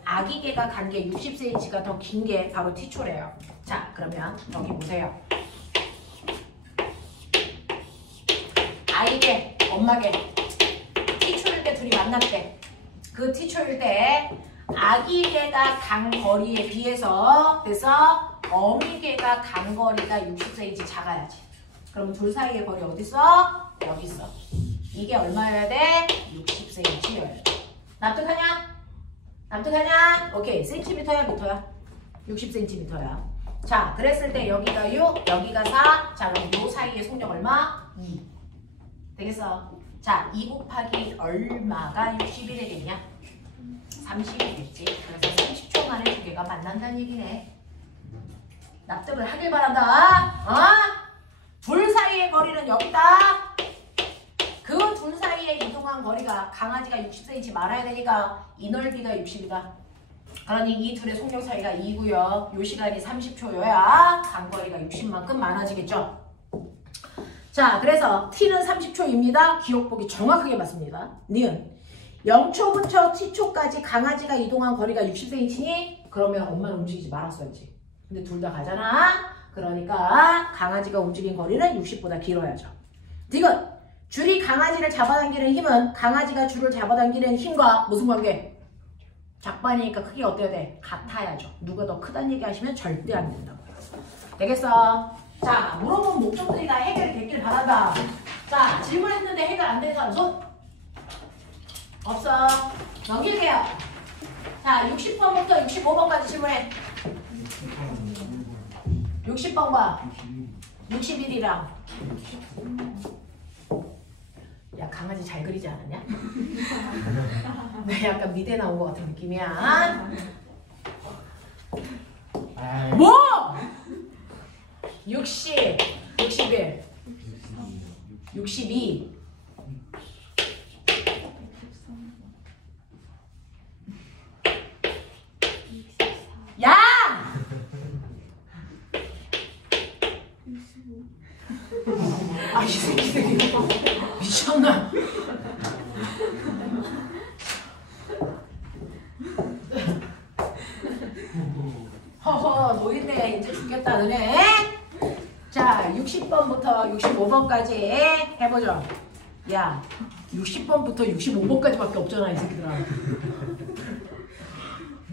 아기 개가 간 게 60cm가 더 긴 게 바로 티초래요. 자 그러면 여기 보세요. 아이 개, 엄마 개 티초일 때 둘이 만났대. 그 티초일 때 아기 개가 간 거리에 비해서 그래서 어미 개가 간 거리가 60cm 작아야지. 그럼 둘 사이의 거리 어디 있어? 여기 있어. 이게 얼마여야 돼? 60cm여야 돼. 납득하냐? 납득하냐? 오케이. 센티미터야 미터야? 60cm야. 자 그랬을 때 여기가 6, 여기가 4. 자 그럼 요 사이의 속력 얼마? 2. 되겠어? 자 2 곱하기 얼마가 60이 되겠냐? 30이겠지. 그래서 30초 만에 두 개가 만난다는 얘기네. 납득을 하길 바란다. 어? 둘 사이의 거리는 여기다. 그 둘 사이에 이동한 거리가 강아지가 60cm 말아야 되니까 이 넓이가 60이다. 그러니 이 둘의 속력 사이가 2고요. 요 시간이 30초여야 간 거리가 60만큼 많아지겠죠. 자 그래서 t는 30초입니다. 기억보기 정확하게 맞습니다. 니은 0초부터 t초까지 강아지가 이동한 거리가 60cm니? 그러면 엄마는 움직이지 말았어야지. 근데 둘 다 가잖아. 그러니까 강아지가 움직인 거리는 60보다 길어야죠. 디귿 줄이 강아지를 잡아당기는 힘은 강아지가 줄을 잡아당기는 힘과 무슨 관계? 작반이니까 크기 어때야 돼? 같아야죠. 누가 더 크다는 얘기 하시면 절대 안 된다고요. 되겠어? 자 물어본 목적들이 다 해결이 됐길 바란다. 자 질문했는데 해결 안 된 사람 손? 없어. 넘길게요. 자 60번부터 65번까지 질문해. 60번과 61이랑 야 강아지 잘 그리지 않았냐? 네, 약간 미대 나온 것 같은 느낌이야. 뭐? 60, 61, 62 야! 아, 이 새끼 미쳤나? 허허, 노인네 이제 죽겠다, 너네. 자, 60번부터 65번까지 해보죠. 야, 60번부터 65번까지밖에 없잖아, 이 새끼들아.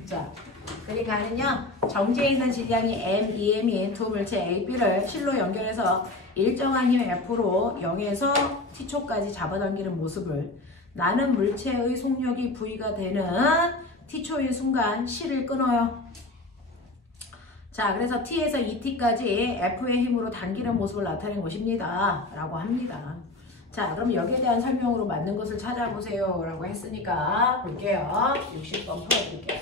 자, 그러니까는요, 정지에 있는 질량이 M, EM인 두 물체 A, B를 실로 연결해서 일정한 힘 F로 0에서 T초까지 잡아당기는 모습을 나는 물체의 속력이 V가 되는 T초일 순간 C를 끊어요. 자, 그래서 T에서 2T까지 F의 힘으로 당기는 모습을 나타낸 것입니다. 라고 합니다. 자, 그럼 여기에 대한 설명으로 맞는 것을 찾아보세요. 라고 했으니까 볼게요. 60번 풀어볼게요.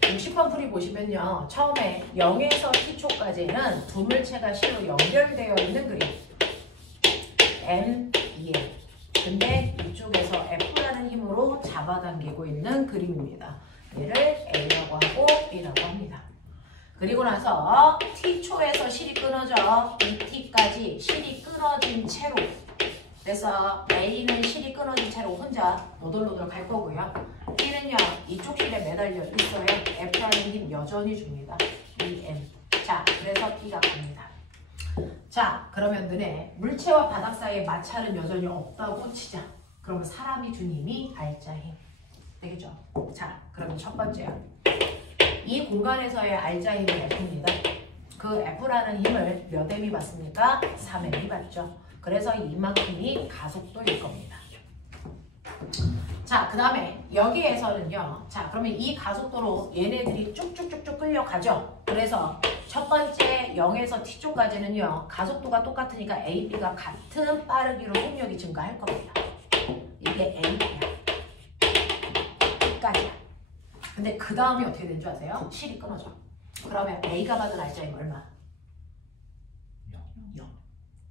60번 풀이 보시면요. 처음에 0에서 T초까지는 두 물체가 C로 연결되어 있는 그림. M, E, M. 근데 이쪽에서 F라는 힘으로 잡아당기고 있는 그림입니다. 얘를 A라고 하고 B라고 합니다. 그리고 나서 T초에서 실이 끊어져 2T까지 실이 끊어진 채로 그래서 A는 실이 끊어진 채로 혼자 노돌노돌 갈 거고요. T는요 이쪽 실에 매달려 있어요. F라는 힘 여전히 줍니다. EM. 자 그래서 T가 갑니다. 자 그러면 너네 물체와 바닥 사이에 마찰은 여전히 없다고 치자. 그러면 사람이 준 힘이 알자 힘 되겠죠? 자 그러면 첫 번째요. 이 공간에서의 알자 힘이 F입니다. 그 F라는 힘을 몇 M이 받습니까? 3M이 받죠. 그래서 이만큼이 가속도일 겁니다. 자, 그 다음에 여기에서는요. 자, 그러면 이 가속도로 얘네들이 쭉쭉쭉쭉 끌려가죠. 그래서 첫 번째 0에서 T쪽까지는요. 가속도가 똑같으니까 A, B가 같은 빠르기로 속력이 증가할 겁니다. 이게 AB야. 근데 그 다음에 어떻게 되는 줄 아세요? 실이 끊어져. 그러면 A가 받은 알짜인 얼마? 0.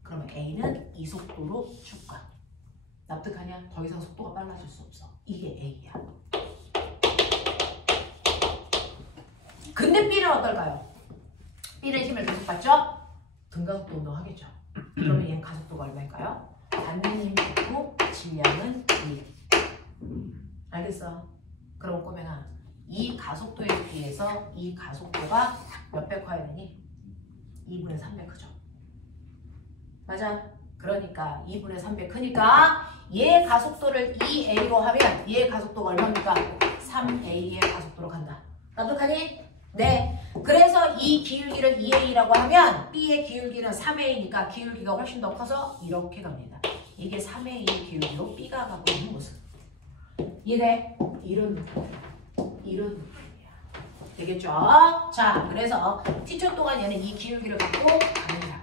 그러면 A는 이 속도로 쭉 가. 납득하냐? 더 이상 속도가 빨라질 수 없어. 이게 A야. 근데 B는 어떨까요? B는 힘을 계속 받죠? 등가속도 운동하겠죠. 그러면 얘는 가속도가 얼마일까요? 받는 힘 9, 질량은 1. 알겠어? 그럼 꼬맹아, 이 가속도에 비해서 이 가속도가 몇 배 커야 되니? 2분의 3배 크죠. 맞아? 그러니까 2분의 3배 크니까 얘 가속도를 2a로 하면 얘 가속도가 얼마입니까? 3a의 가속도로 간다. 납득하니? 네. 그래서 이 기울기를 2a라고 하면 B의 기울기는 3a니까 기울기가 훨씬 더 커서 이렇게 갑니다. 이게 3a의 기울기로 B가 가고 있는 모습. 이해돼? 이런 느낌. 이런 느낌이야. 되겠죠? 자, 그래서 t초 동안 얘는 이 기울기를 갖고 갑니다.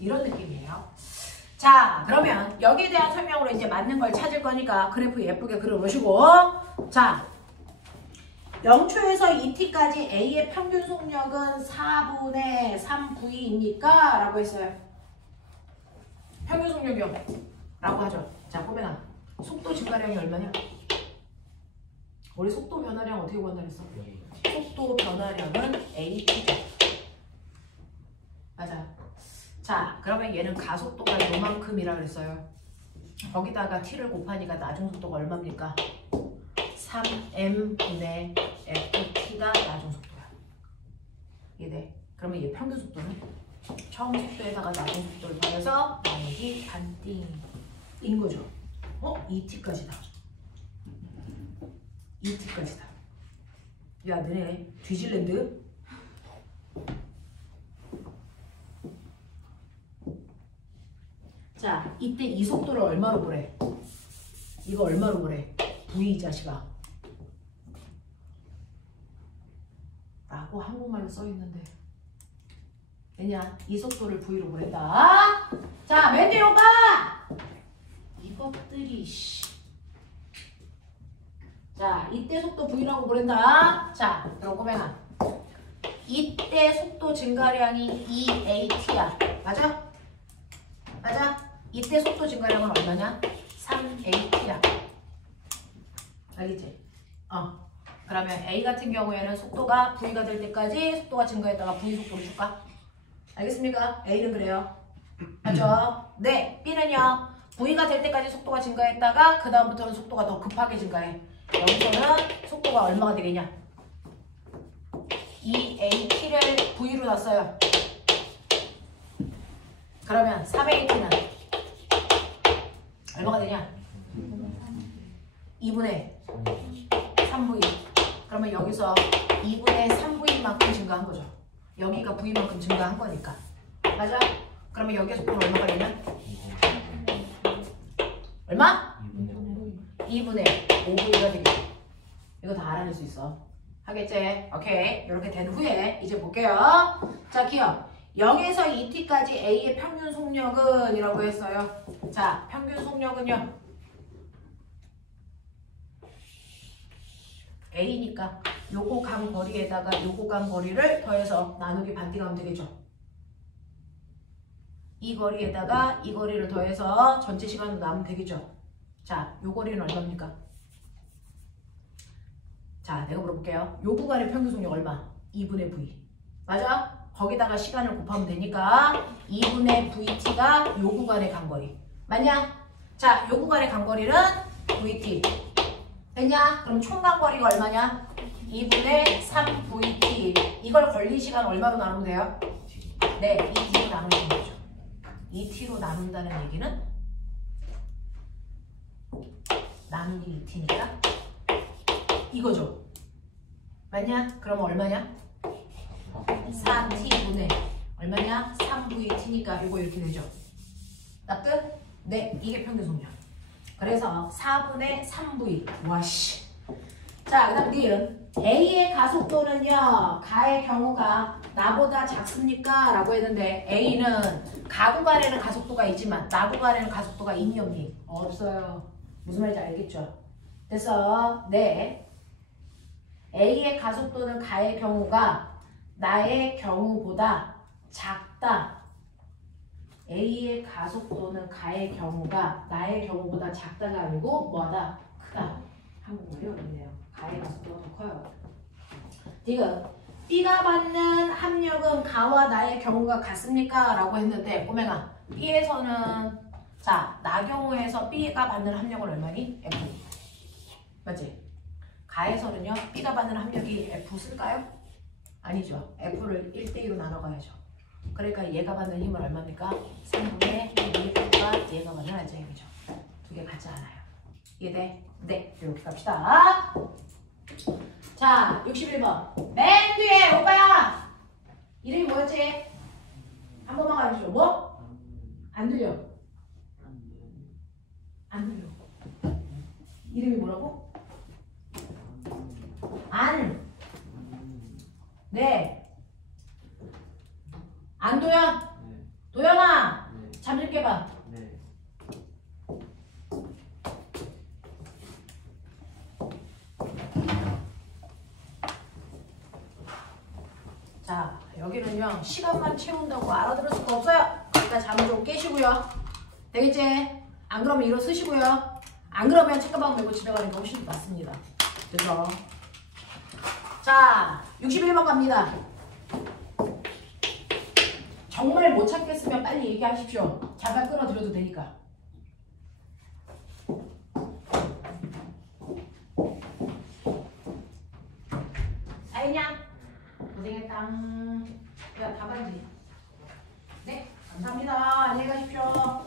이런 느낌이에요. 자, 그러면 여기에 대한 설명으로 이제 맞는 걸 찾을 거니까 그래프 예쁘게 그려보시고, 자, 0초에서 2t까지 A의 평균 속력은 4분의 3v입니까? 라고 했어요. 평균 속력이요. 라고 하죠. 자, 꼬맹아, 속도 증가량이 얼마냐? 우리 속도 변화량 어떻게 구한다 그랬어? 속도 변화량은 AT죠. 맞아. 자, 그러면 얘는 가속도가 요만큼이라 그랬어요. 거기다가 t를 곱하니까 나중 속도가 얼마입니까? 3m분의 ft가 나중 속도야. 이해돼? 그러면 얘 평균 속도는 처음 속도에다가 나중 속도를 더해서 나누기 반띵인 거죠. 2t까지다. 2t까지다. 야, 너네 뒤질랜드? 자, 이때 이 속도를 얼마로 보래? 이거 얼마로 보래? v 이 자식아. 라고 한국말로 써있는데 왜냐? 이 속도를 v로 보낸다. 자, 맨 뒤로 가! 이것들이 자, 이때 속도 v라고 보낸다. 자, 그럼 꼬맹아, 이때 속도 증가량이 2at야. 맞아? 맞아? 이때 속도 증가량은 얼마냐? 3at야. 알겠지? 그러면 A 같은 경우에는 속도가 V가 될 때까지 속도가 증가했다가 V 속도로 줄까? 알겠습니까? A는 그래요. 맞죠? 네. B는요. V가 될 때까지 속도가 증가했다가 그 다음부터는 속도가 더 급하게 증가해. 여기서는 속도가 얼마가 되겠냐? 2AT를 V로 놨어요. 그러면 3AT는 얼마가 되냐? 2분의 3V. 그러면 여기서 2분의 3V만큼 증가한 거죠. 여기가 V만큼 증가한 거니까. 맞아? 그러면 여기의 속도는 얼마가 되냐? 얼마? 2분의 5V가 되겠죠. 이거 다 알아낼 수 있어. 하겠지? 오케이. 이렇게 된 후에 이제 볼게요. 자, 기억. 0에서 2t까지 A의 평균 속력은 이라고 했어요. 자, 평균 속력은요. A니까 요거 간 거리에다가 요거 간 거리를 더해서 나누기 반띵하면 되겠죠. 이 거리에다가 이 거리를 더해서 전체 시간으로 나누면 되겠죠. 자, 요 거리는 얼마입니까? 자, 내가 물어볼게요. 요 구간의 평균 속력 얼마? 2분의 V. 맞아? 거기다가 시간을 곱하면 되니까 2분의 VT가 요 구간의 간거리. 맞냐? 자, 요 구간의 간거리는 VT. 됐냐? 그럼 총 간거리가 얼마냐? 2분의 3VT. 이걸 걸린 시간 얼마로 나누면 돼요? 네, 2T로 나누는 거죠. 2T로 나눈다는 얘기는 나누기 2T니까 이거죠. 맞냐? 그럼 얼마냐? 4T분의 얼마냐? 3VT니까 이거 이렇게 되죠. 납득? 네, 이게 평균 속력. 그래서 4분의 3V. 와씨. 자, 그 다음 니은 A의 가속도는요. 가의 경우가 나보다 작습니까? 라고 했는데 A는 가 구간에는 가속도가 있지만 나 구간에는 가속도가 있니 없니? 없어요. 무슨 말인지 알겠죠? 됐어? 네. A의 가속도는 가의 경우가 나의 경우보다 작다. A의 가속도는 가의 경우가 나의 경우보다 작다가 아니고 뭐하다? 크다. 한국말이 어렵네요. 가의 가속도가 더 커요. 지금 B가 받는 합력은 가와 나의 경우가 같습니까? 라고 했는데 꼬맹아 B에서는 자, 나 경우에서 B가 받는 합력은 얼마니? F. 맞지? 가에서는요 B가 받는 합력이 F 쓸까요? 아니죠. F를 1대2로 나눠가야죠. 그러니까 얘가 받는 힘은 얼마입니까? 3분의 2F가 얘가 받는 알짱힘이죠. 두 개 같지 않아요. 이해돼? 네. 이렇게 갑시다. 자, 61번. 맨 뒤에 오빠야. 이름이 뭐였지? 한 번만 가르쳐줘. 뭐? 안 들려. 안 들려. 이름이 뭐라고? 안. 네. 안도현? 네. 도현아! 네. 잠 좀 깨봐. 네. 자, 여기는요 시간만 채운다고 알아들을 수가 없어요. 일단 잠을 좀 깨시고요. 되겠지? 안 그러면 일어서시고요. 안 그러면 책가방 메고 집에 가는 게 훨씬 더 낫습니다. 그죠? 자, 61번 갑니다. 정말 못 찾겠으면 빨리 얘기하십시오. 잠깐 끊어드려도 되니까. 아이냐? 고생했다. 야, 답안지. 네, 감사합니다. 안녕히 가십시오.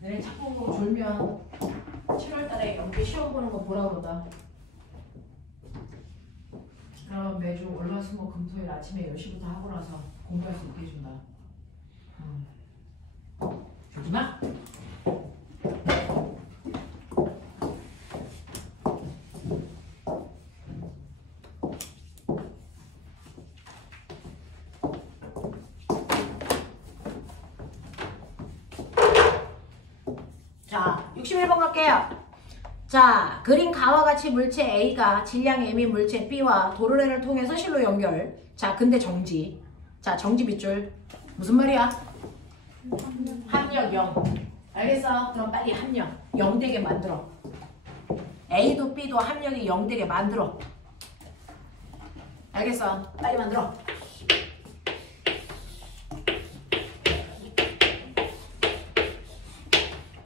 너네 자꾸 졸면 7월달에 연기 시험 보는 거 보라 그러다. 그럼 매주 월화수목 금토일 아침에 10시부터 하고 나서 공부할 수 있게 해준다. 조지마. 자, 61번 갈게요. 자, 그린 가와 같이 물체 A가 질량 M인 물체 B와 도르래를 통해서 실로 연결. 자, 근데 정지. 자, 정지 밑줄. 무슨 말이야? 합력 0. 알겠어? 그럼 빨리 합력 0 되게 만들어. A도 B도 합력이 0 되게 만들어. 알겠어? 빨리 만들어.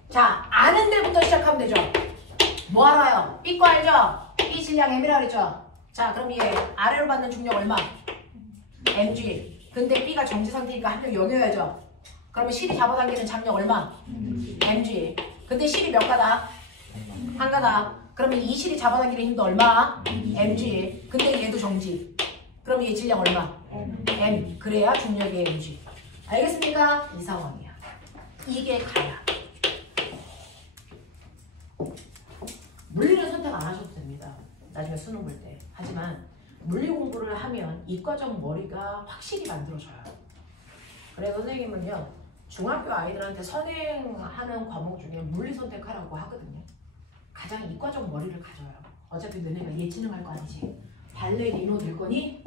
자, 아는 데부터 시작하면 되죠. 뭐 알아요? B 거 알죠? B 질량 M이라 그랬죠? 자, 그럼 얘 아래로 받는 중력 얼마? mg. 근데 B가 정지 상태니까 합력 0이어야죠. 그러면 실이 잡아당기는 장력 얼마? mg. 근데 실이 몇 가다? 한 가다. 그러면 이 실이 잡아당기는 힘도 얼마? mg. 근데 얘도 정지. 그럼 얘 질량 얼마? m. 그래야 중력이 mg. 알겠습니까? 이 상황이야. 이게 가야. 물리는 선택 안 하셔도 됩니다. 나중에 수능 볼 때. 하지만 물리 공부를 하면 이과적 머리가 확실히 만들어져요. 그래서 선생님은요. 중학교 아이들한테 선행하는 과목 중에 물리 선택하라고 하거든요. 가장 이과적 머리를 가져요. 어차피 너네가 예체능 할 거 아니지. 발레리노 될 거니?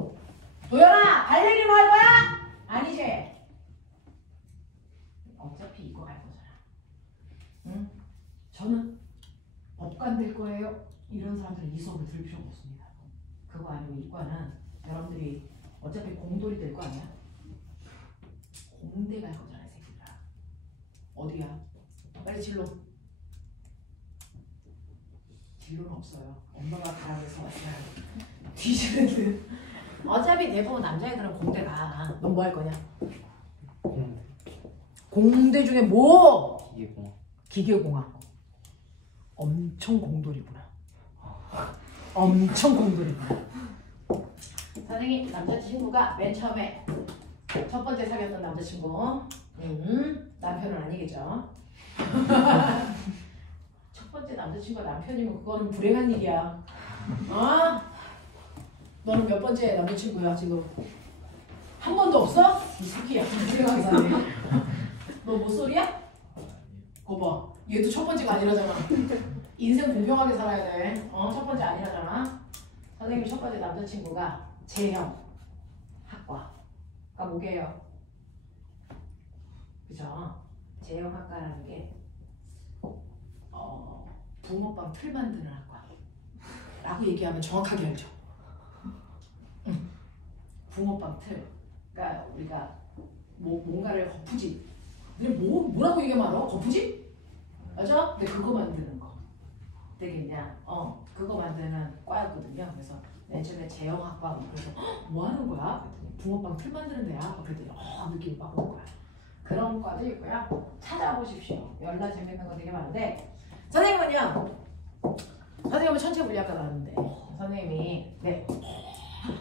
도연아! 발레리노 할 거야? 아니지? 어차피 이거 갈 거잖아. 응? 저는 법관 될 거예요. 이런 사람들은 이 수업을 들을 필요가 없습니다. 그거 아니고 이과는 여러분들이 어차피 공돌이 될 거 아니야? 공대 갈 거잖아, 이 새끼들아. 어디야? 빨리 진로. 진로는 없어요. 엄마가 가라고 해서 왔어요. 뒤지는 듯. 어차피 대부분 남자애들은 공대 가. 넌 뭐 할 거냐? 공대 중에 뭐? 기계공학. 기계공학. 엄청 공돌이구나. 엄청 공돌이구나. 선생님, 남자친구가 맨 처음에 첫 번째 사귀었던 남자친구. 남편은 아니겠죠. 첫 번째 남자친구가 남편이면 그거는 불행한 일이야. 어? 너는 몇 번째 남자친구야 지금? 한 번도 없어? 이 새끼야. 생각이 사네. 너 모쏠이야? 거봐. 얘도 첫 번째가 아니라잖아. 인생 공평하게 살아야 돼. 첫 번째 아니라잖아. 선생님 첫 번째 남자친구가 재형 학과가 뭐게요? 그죠? 재형 학과라는 게 붕어빵 틀 만드는 학과라고 얘기하면 정확하게 알죠. 붕어빵 틀. 그러니까 우리가 뭔가를 거푸집. 근데 뭐라고 얘기하면 알아? 거푸집? 맞아? 근데 그거 만드는 거. 되겠냐? 그거 만드는 과였거든요. 그래서 맨 처음에 재형학과 그래서 뭐 하는 거야? 그랬더니 붕어빵 틀 만드는 데야. 그랬더니 느낌이 막 오는 거야. 그런 과도 있고요. 찾아보십시오. 열나 재밌는 거 되게 많은데 선생님은요. 선생님은 천체 물리학과 나왔는데 선생님이 네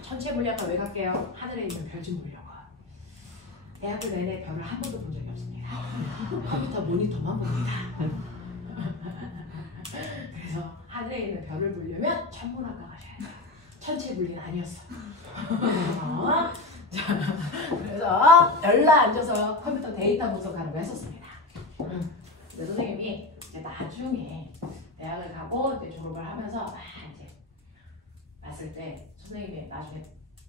천체 물리학과 왜 갈게요? 하늘에 있는 별 좀 보려고. 대학교 내내 별을 한 번도 본 적이 없습니다. 컴퓨터 모니터만 봅니다. 그래서 하늘에 있는 별을 보려면 천문학과 가셔야 돼요. 천체 물리는 아니었어. 자, 그래서 열나 앉아서 컴퓨터 데이터 분석하는 거 했었습니다. 근데 선생님이 이제 나중에 대학을 가고 이제 졸업을 하면서 이제 봤을 때 선생님이 나중에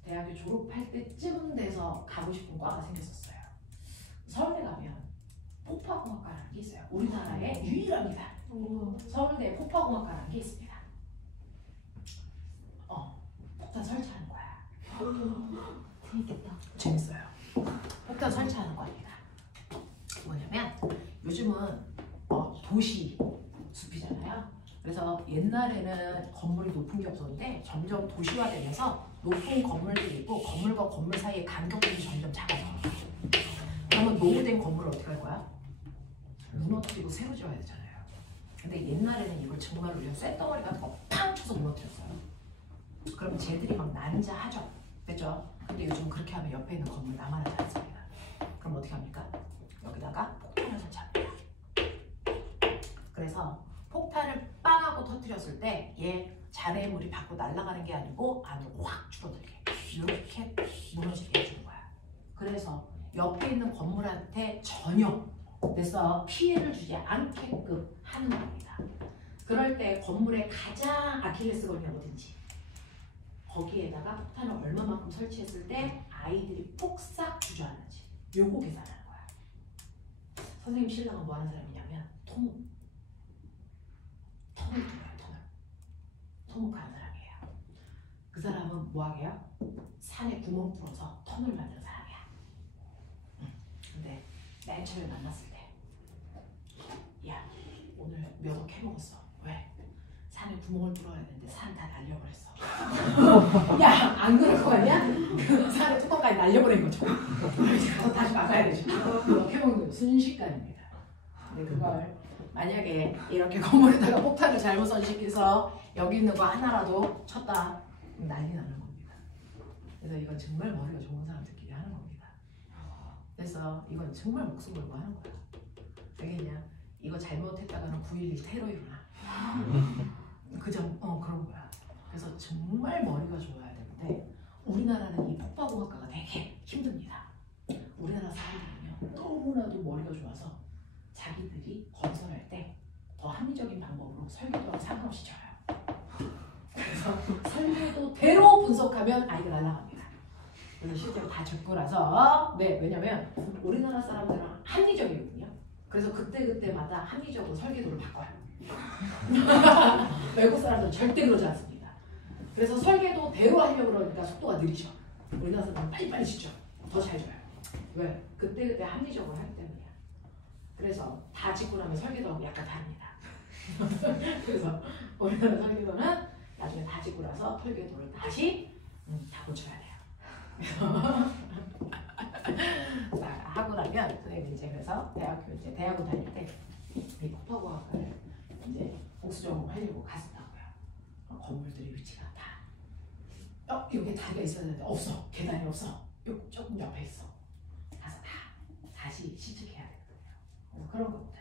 대학교 졸업할 때쯤 돼서 가고 싶은 과가 생겼었어요. 서울대 가면 폭파공학과라는 게 있어요. 우리나라에 유일합니다. 서울대 폭파공학과라는 게 있습니다. 폭탄 설치하는 거야. 재밌겠다. 재밌어요. 폭탄 설치하는 거입니다. 뭐냐면 요즘은 도시 숲이잖아요. 그래서 옛날에는 건물이 높은 게 없었는데 점점 도시화되면서 높은 건물들이 있고 건물과 건물 사이의 간격들이 점점 작아져. 그러면 노후된 건물을 어떻게 할 거야? 무너뜨리고 새로 지어야 되잖아요. 근데 옛날에는 이걸 정말로 그냥 쇳덩어리 같은 거 팡 쳐서 무너뜨렸어요. 그럼 쟤들이 막 난자하죠. 그죠? 근데 요즘 그렇게 하면 옆에 있는 건물 남아나지 않습니다. 그럼 어떻게 합니까? 여기다가 폭탄을 설치합니다. 그래서 폭탄을 빵 하고 터뜨렸을 때 얘 잔해물이 밖으로 날아가는 게 아니고 안으로 확 줄어들게 이렇게 무너지게 해주는 거야. 그래서 옆에 있는 건물한테 전혀 그래서 피해를 주지 않게끔 하는 겁니다. 그럴 때 건물의 가장 아킬레스건이 어딘지 거기에다가 폭탄을 얼마만큼 설치했을 때 아이들이 폭삭 주저하는지 요거 계산하는 거야. 선생님 신랑은 뭐 하는 사람이냐면 토목을 들어요. 토목하는 사람이에요. 그 사람은 뭐 하게요? 산에 구멍 뚫어서 터널 만드는 사람이야. 근데 맨 처음에 만났을 때 야 오늘 몇 억 해먹었어. 왜? 산에 구멍을 뚫어야 되는데 산 다 날려버렸어. 야 안 그럴 거 아니야? 그 산에 뚜껑까지 날려버린 거죠. 그거 다시 막아야 되지. 몇 해먹는 거 순식간입니다. 근데 그걸 만약에 이렇게 건물에다가 폭탄을 잘못 설치해서 여기 있는 거 하나라도 쳤다 난리 나는 겁니다. 그래서 이건 정말 머리가 좋은 사람들끼리 하는 겁니다. 그래서 이건 정말 목숨 걸고 하는 거야. 알겠냐? 이거 잘못했다가는 9.11 테러 일어나. 그런 거야. 그래서 정말 머리가 좋아야 되는데 우리나라는 이 폭파공학과가 되게 힘듭니다. 우리나라 사람들은요 너무나도 머리가 좋아서 자기들이 건설할 때 더 합리적인 방법으로 설계도랑 상관없이 져요. 그래서 설계도대로 분석하면 아이가 날아갑니다. 그래서 실제로 다 적고 나서 왜냐면 우리나라 사람들은 합리적이거든요. 그래서 그때마다 합리적으로 설계도를 바꿔요. 외국 사람들은 절대 그러지 않습니다. 그래서 설계도대로 하려고 그러니까 속도가 느리죠. 우리나라 사람들은 빨리빨리 짓죠. 더 잘 져요. 왜? 그때 합리적으로 하기 때문이야. 그래서 다 짓고 나면 설계도하고 약간 다릅니다. 그래서 우리나라 설계도는 나중에 다 짓고 나서 설계도를 다시 다 고쳐야 돼요. 자, 하고 나면 선생님이 이제 그래서 대학원 다닐 때 이 폭파공학과를 이제 복수전공 하려고 갔었다고요. 건물들이 위치가 다 여기 다리가 있어야 되는데 없어. 계단이 없어. 요 조금 옆에 있어. 가서 다시 시측해야 되거든요. 그런 것들.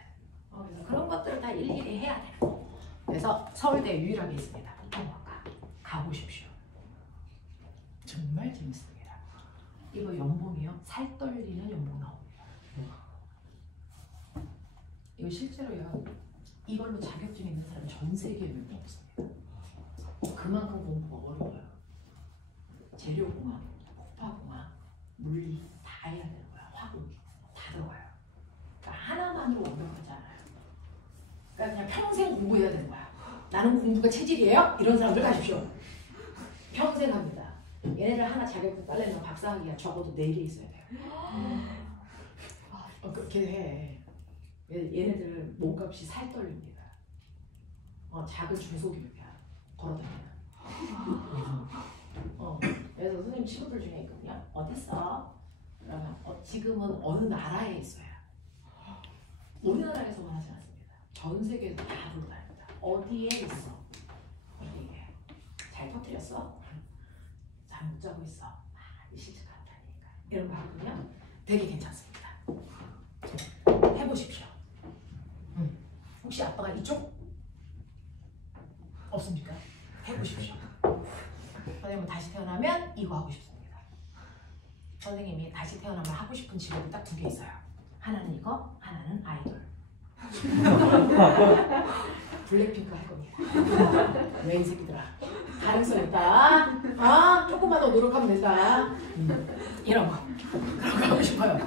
그래서 그런 것들을 다 일일이 해야 돼요. 그래서 서울대 유일하게 있습니다. 폭파공학과 가보십시오. 정말 재밌습니다. 이거 연봉이요? 살 떨리는 연봉 나옵니다. 이거 실제로요. 이걸로 자격증 있는 사람 전 세계에 몇 명 없습니다. 그만큼 공부가 어려워요. 재료공학, 폭파공학, 물리 다 해야 되는 거야. 화학 다 들어가요. 그러니까 하나만으로 완벽하지 않아요. 그러니까 그냥 평생 공부해야 되는 거야. 나는 공부가 체질이에요? 이런 사람들 가십시오. 평생 합니다. 얘네들 하나 자격증 딸려면 박사학위가 적어도 4개 있어야 돼요. 그렇게 해. 얘네들 몸값이 살 떨립니다. 작은 중소기업이야. 걸어다니는. 그래서 선생님 친구들 중에 있거든요. 어딨어? 그러면 지금은 어느 나라에 있어요. 우리나라에서만 하지 않습니다. 전 세계에서 다 돌아다닙니다. 어디에 있어? 어디에? 잘 터뜨렸어? 잠 못 자고 있어. 실증 같다니까. 이런 거 하거든요. 되게 괜찮습니다. 해보십시오. 혹시 아빠가 이쪽? 없습니까? 해보십시오. 선생님은 다시 태어나면 이거 하고 싶습니다. 선생님이 다시 태어나면 하고 싶은 직업이 딱 2개 있어요. 하나는 이거, 하나는 아이돌. 블랙핑크 할 겁니다. 왜 이 새끼들아? 가능성 있다. 조금만 더 노력하면 된다. 이런 거. 그런 거 하고 싶어요.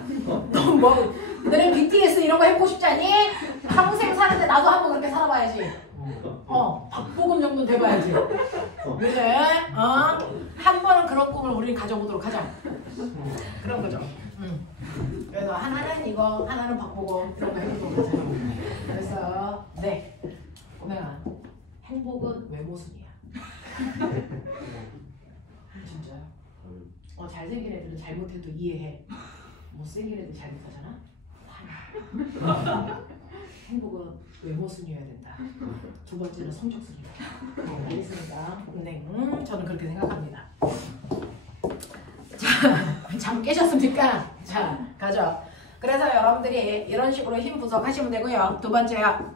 너네 BTS 이런 거 해보고 싶지 않니? 평생 사는데 나도 한번 그렇게 살아봐야지. 박보검 정도는 돼봐야지. 그래? 한 번은 그런 꿈을 우리는 가져보도록 하자. 그런 거죠. 그래서 하나는 이거, 하나는 박보검 이런 거 해보도록 하자. 그래서 네, 꼬맹아, 행복은 외모순이야. 진짜요? 잘생긴 애들은 잘못해도 이해해. 못생긴 애들 잘못하잖아? 행복은 외모순이어야 된다. 2번째는 성적순이다. 알겠습니까? 네, 저는 그렇게 생각합니다. 자, 잠 깨셨습니까? 자, 가죠. 그래서 여러분들이 이런 식으로 힘 분석하시면 되고요. 2번째요.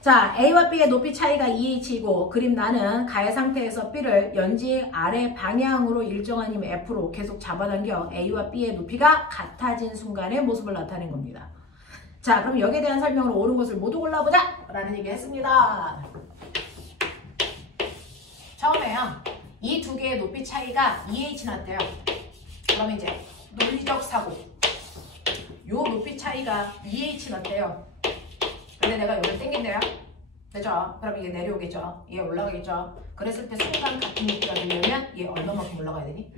자, A와 B의 높이 차이가 2h이고 그림 나는 가해 상태에서 B를 연지 아래 방향으로 일정한 힘 F로 계속 잡아당겨 A와 B의 높이가 같아진 순간의 모습을 나타낸 겁니다. 자, 그럼 여기에 대한 설명으로 옳은 것을 모두 골라보자! 라는 얘기 했습니다. 처음에요. 이 2개의 높이 차이가 2h 났대요. 그러면 이제 논리적 사고. 요 높이 차이가 2h 났대요. 근데 내가 여기를 당긴대요. 되죠? 그럼 이게 내려오겠죠? 얘 올라가겠죠? 그랬을 때 순간 같은 높이가 되려면 얘 얼마만큼 올라가야 되니?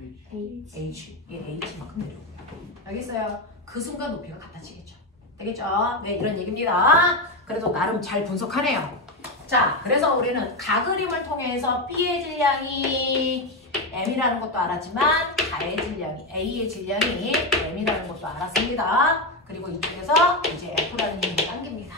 H. 얘 H만큼 내려오고요. 알겠어요? 그 순간 높이가 같아지겠죠? 되겠죠? 네, 이런 얘기입니다. 그래도 나름 잘 분석하네요. 자, 그래서 우리는 가그림을 통해서 B의 질량이 M이라는 것도 알았지만 가의 질량이 A의 질량이 M이라는 것도 알았습니다. 그리고 이쪽에서 이제 F라는 힘을 당깁니다.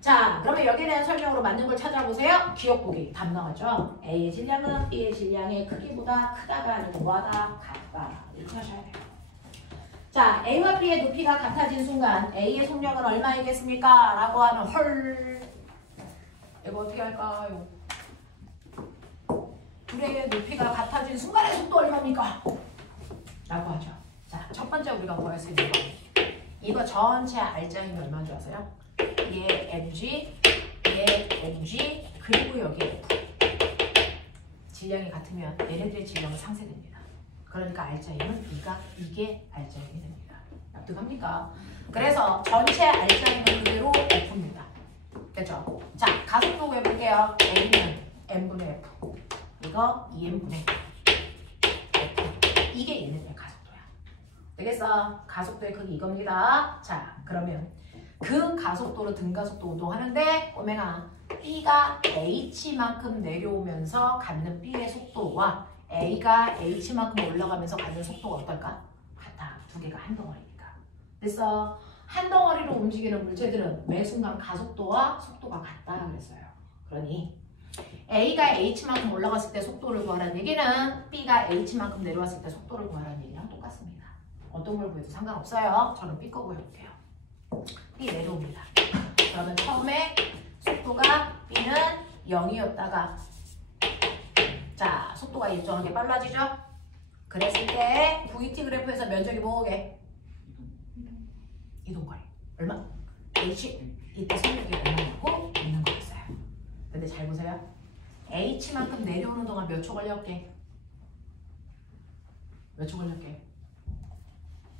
자, 그러면 여기에 대한 설명으로 맞는 걸 찾아보세요. 기억보기 답 나왔죠? A의 질량은 B의 질량의 크기보다 크다가 아니고 뭐하다? 같다. 이렇게 하셔야 돼요. 자, A와 B의 높이가 같아진 순간 A의 속력은 얼마이겠습니까? 라고 하는 헐. 이거 어떻게 할까요? 둘의 높이가 같아진 순간의 속도 얼마입니까? 라고 하죠. 자, 첫 번째 우리가 뭐 할 수 있는 거? 이거 전체 R자 힘이 얼마인 줄 아세요? 얘 mg, 얘 mg, 그리고 여기 F. 질량이 같으면 얘네들의 질량은 상쇄됩니다. 그러니까 R자 힘은 이게 R자 힘이 됩니다. 납득합니까? 그래서 전체 R자 힘은 그대로 F입니다. 됐죠? 자, 가속도 해볼게요. A는 M분의 F. 이거 2M분의 F. 이게 얘네들의 가속도야. 되겠어? 가속도의 크기 이겁니다. 자, 그러면 그 가속도로 등가속도 운동하는데 꼬맹아, B가 H만큼 내려오면서 갖는 B의 속도와 A가 H만큼 올라가면서 갖는 속도가 어떨까? 같아. 2개가 한 덩어리니까. 그래서 한 덩어리로 움직이는 물체들은 매 순간 가속도와 속도가 같다 그랬어요. 그러니 A가 H만큼 올라갔을 때 속도를 구하라는 얘기는 B가 H만큼 내려왔을 때 속도를 구하라는 얘기랑 똑같습니다. 어떤 걸 구해도 상관없어요. 저는 B 거 구해볼게요. B 내려옵니다. 그러면 처음에 속도가 B는 0이었다가 자, 속도가 일정하게 빨라지죠? 그랬을 때 VT 그래프에서 면적이 뭐게? 이동거리. 얼마? H. 이때 속력이 얼마냐고 있는 거였어요. 근데 잘 보세요. H만큼 내려오는 동안 몇 초 걸렸게? 몇 초 걸렸게?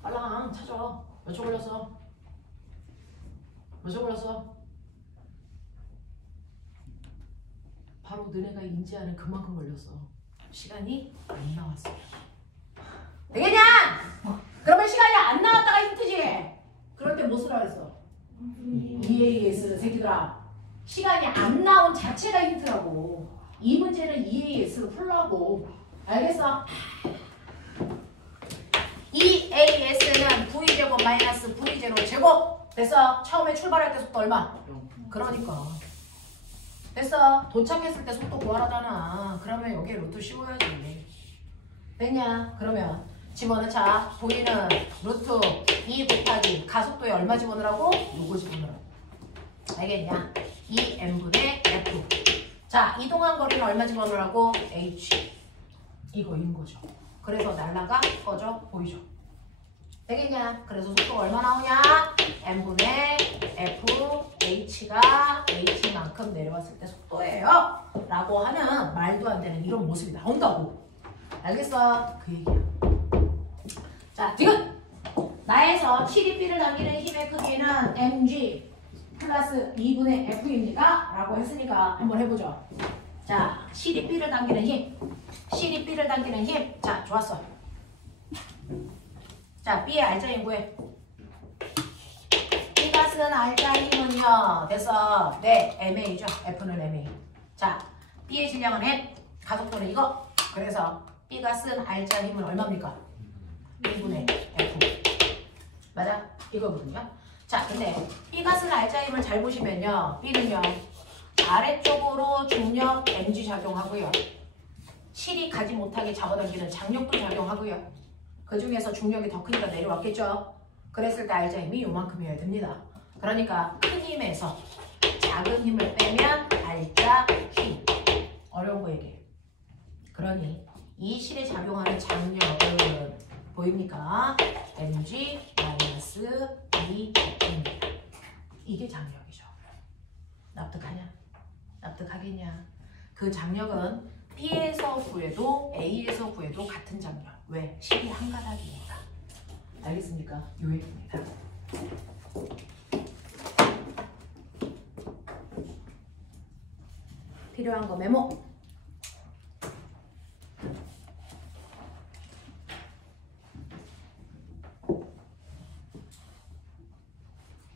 빨랑 찾아. 몇 초 걸렸어? 몇 초 걸렸어? 바로 너네가 인지하는 그만큼 걸렸어. 시간이 안 나왔어. 되겠냐? 그러면 시간이 안 나왔다가 힌트지? 그럴 때 뭐 쓰라 그랬어? EAS 새끼들아. 시간이 안 나온 자체가 힌트라고. 이 문제는 EAS로 풀라고. 알겠어? EAS는 V제곱 마이너스 V제로 제곱. 됐어? 처음에 출발할 때 속도 얼마? 그러니까. 됐어? 도착했을 때 속도 구하라잖아. 그러면 여기에 루트 씌워야지. 됐냐? 그러면 집어넣자. 보이는 루트 2 곱하기 가속도에 얼마 집어넣으라고? 요거 집어넣으라고. 알겠냐? 2n분의 f. 자, 이동한 거리는 얼마 집어넣으라고? h. 이거인 거죠. 그래서 날라가 꺼져 보이죠? 되겠냐? 그래서 속도가 얼마 나오냐? n분의 f h가 h만큼 내려왔을 때 속도예요. 라고 하는 말도 안 되는 이런 모습이 나온다고. 알겠어? 그 얘기야. 자, 지금 나에서 7B를 남기는 힘의 크기는 mg 플러스 2분의 f입니까? 라고 했으니까 한번 해보죠. 자, 7B를 당기는 힘. 7B를 당기는 힘. 자, 좋았어. 자, B의 알짜힘 구해. B가 쓴 알짜힘은요. 됐어. 네, MA죠. F는 MA. 자, B의 질량은 M. 가속도는 이거. 그래서 B가 쓴 알짜힘은 얼마입니까? 2분의 F. 맞아? 이거거든요. 자, 근데 B가 쓴 알짜힘을 잘 보시면요. B는요. 아래쪽으로 중력 mg 작용하고요. 7이 가지 못하게 잡아당기는 장력도 작용하고요. 그 중에서 중력이 더 크니까 내려왔겠죠. 그랬을 때 알짜힘이 요만큼이어야 됩니다. 그러니까 큰 힘에서 작은 힘을 빼면 알짜 힘. 어려운 거 얘기해. 그러니 이 실에 작용하는 장력은 보입니까? mg-2입니다. 이게 장력이죠. 납득하냐? 납득하겠냐? 그 장력은 B에서 구해도 A에서 구해도 같은 장력. 왜? 실이 한 가닥이니까. 알겠습니까? 요 얘기입니다. 필요한 거 메모.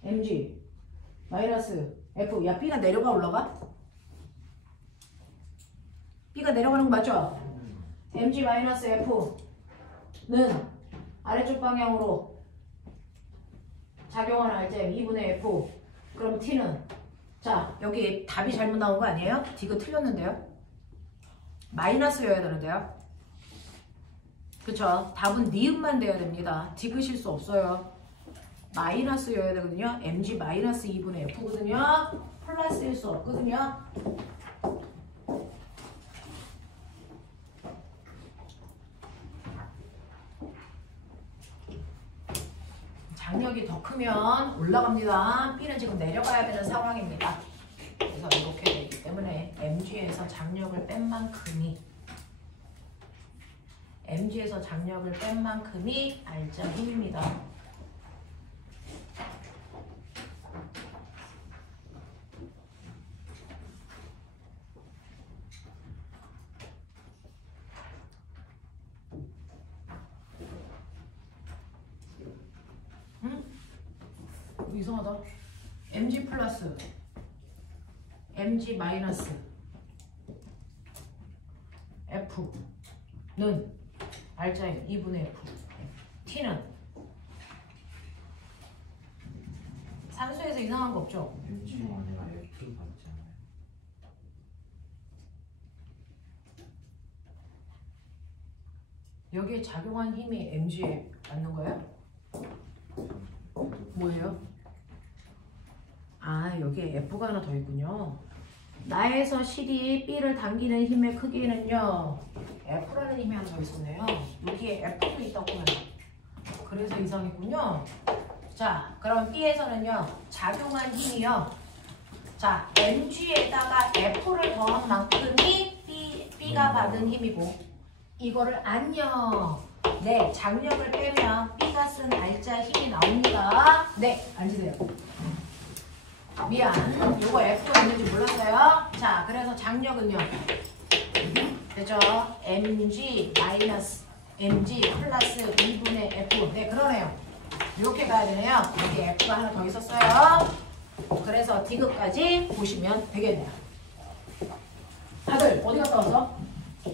mg 마이너스 f. 야, B가 내려가 올라가? B가 내려가는 거 맞죠? mg 마이너스 f는 아래쪽 방향으로 작용하는 알짜힘 2분의 f. 그럼 t는 자, 여기 답이 잘못 나온 거 아니에요? 디귿 틀렸는데요? 마이너스여야 되는데요? 그쵸? 답은 니은만 돼야 됩니다. 디귿일 수 없어요. 마이너스여야 되거든요. mg 마이너스 2분의 f거든요. 플러스일 수 없거든요. 장력이 더 크면 올라갑니다. B는 지금 내려가야 되는 상황입니다. 그래서 이렇게 되기 때문에 mg에서 장력을 뺀 만큼이 알짜 힘입니다. 이상하다. mg 플러스 mg 마이너스 f는 알짜힘 2분의 f. t는 산수에서 이상한 거 없죠? mg가 아니라 f 같잖아요. 여기에 작용한 힘이 mg에 맞는 거예요? 뭐예요? 아, 여기에 F가 하나 더 있군요. 나에서 실이 B를 당기는 힘의 크기는요. F라는 힘이 하나 더 있었네요. 여기에 F도 있다고 보면 그래서 이상했군요. 자, 그럼 B에서는요 작용한 힘이요. 자, mg에다가 F를 더한 만큼이 B가 받은 힘이고 이거를 안녕. 네, 장력을 빼면 B가 쓴 알짜 힘이 나옵니다. 네, 앉으세요. 미안, 요거 F가 있는지 몰랐어요. 자, 그래서 장력은요. 되죠? mg 마이너스 mg 플러스 2분의 F. 네, 그러네요. 이렇게 가야 되네요. 여기 F가 하나 더 있었어요. 그래서 D급까지 보시면 되겠네요. 다들 어디 갔다 왔어? 저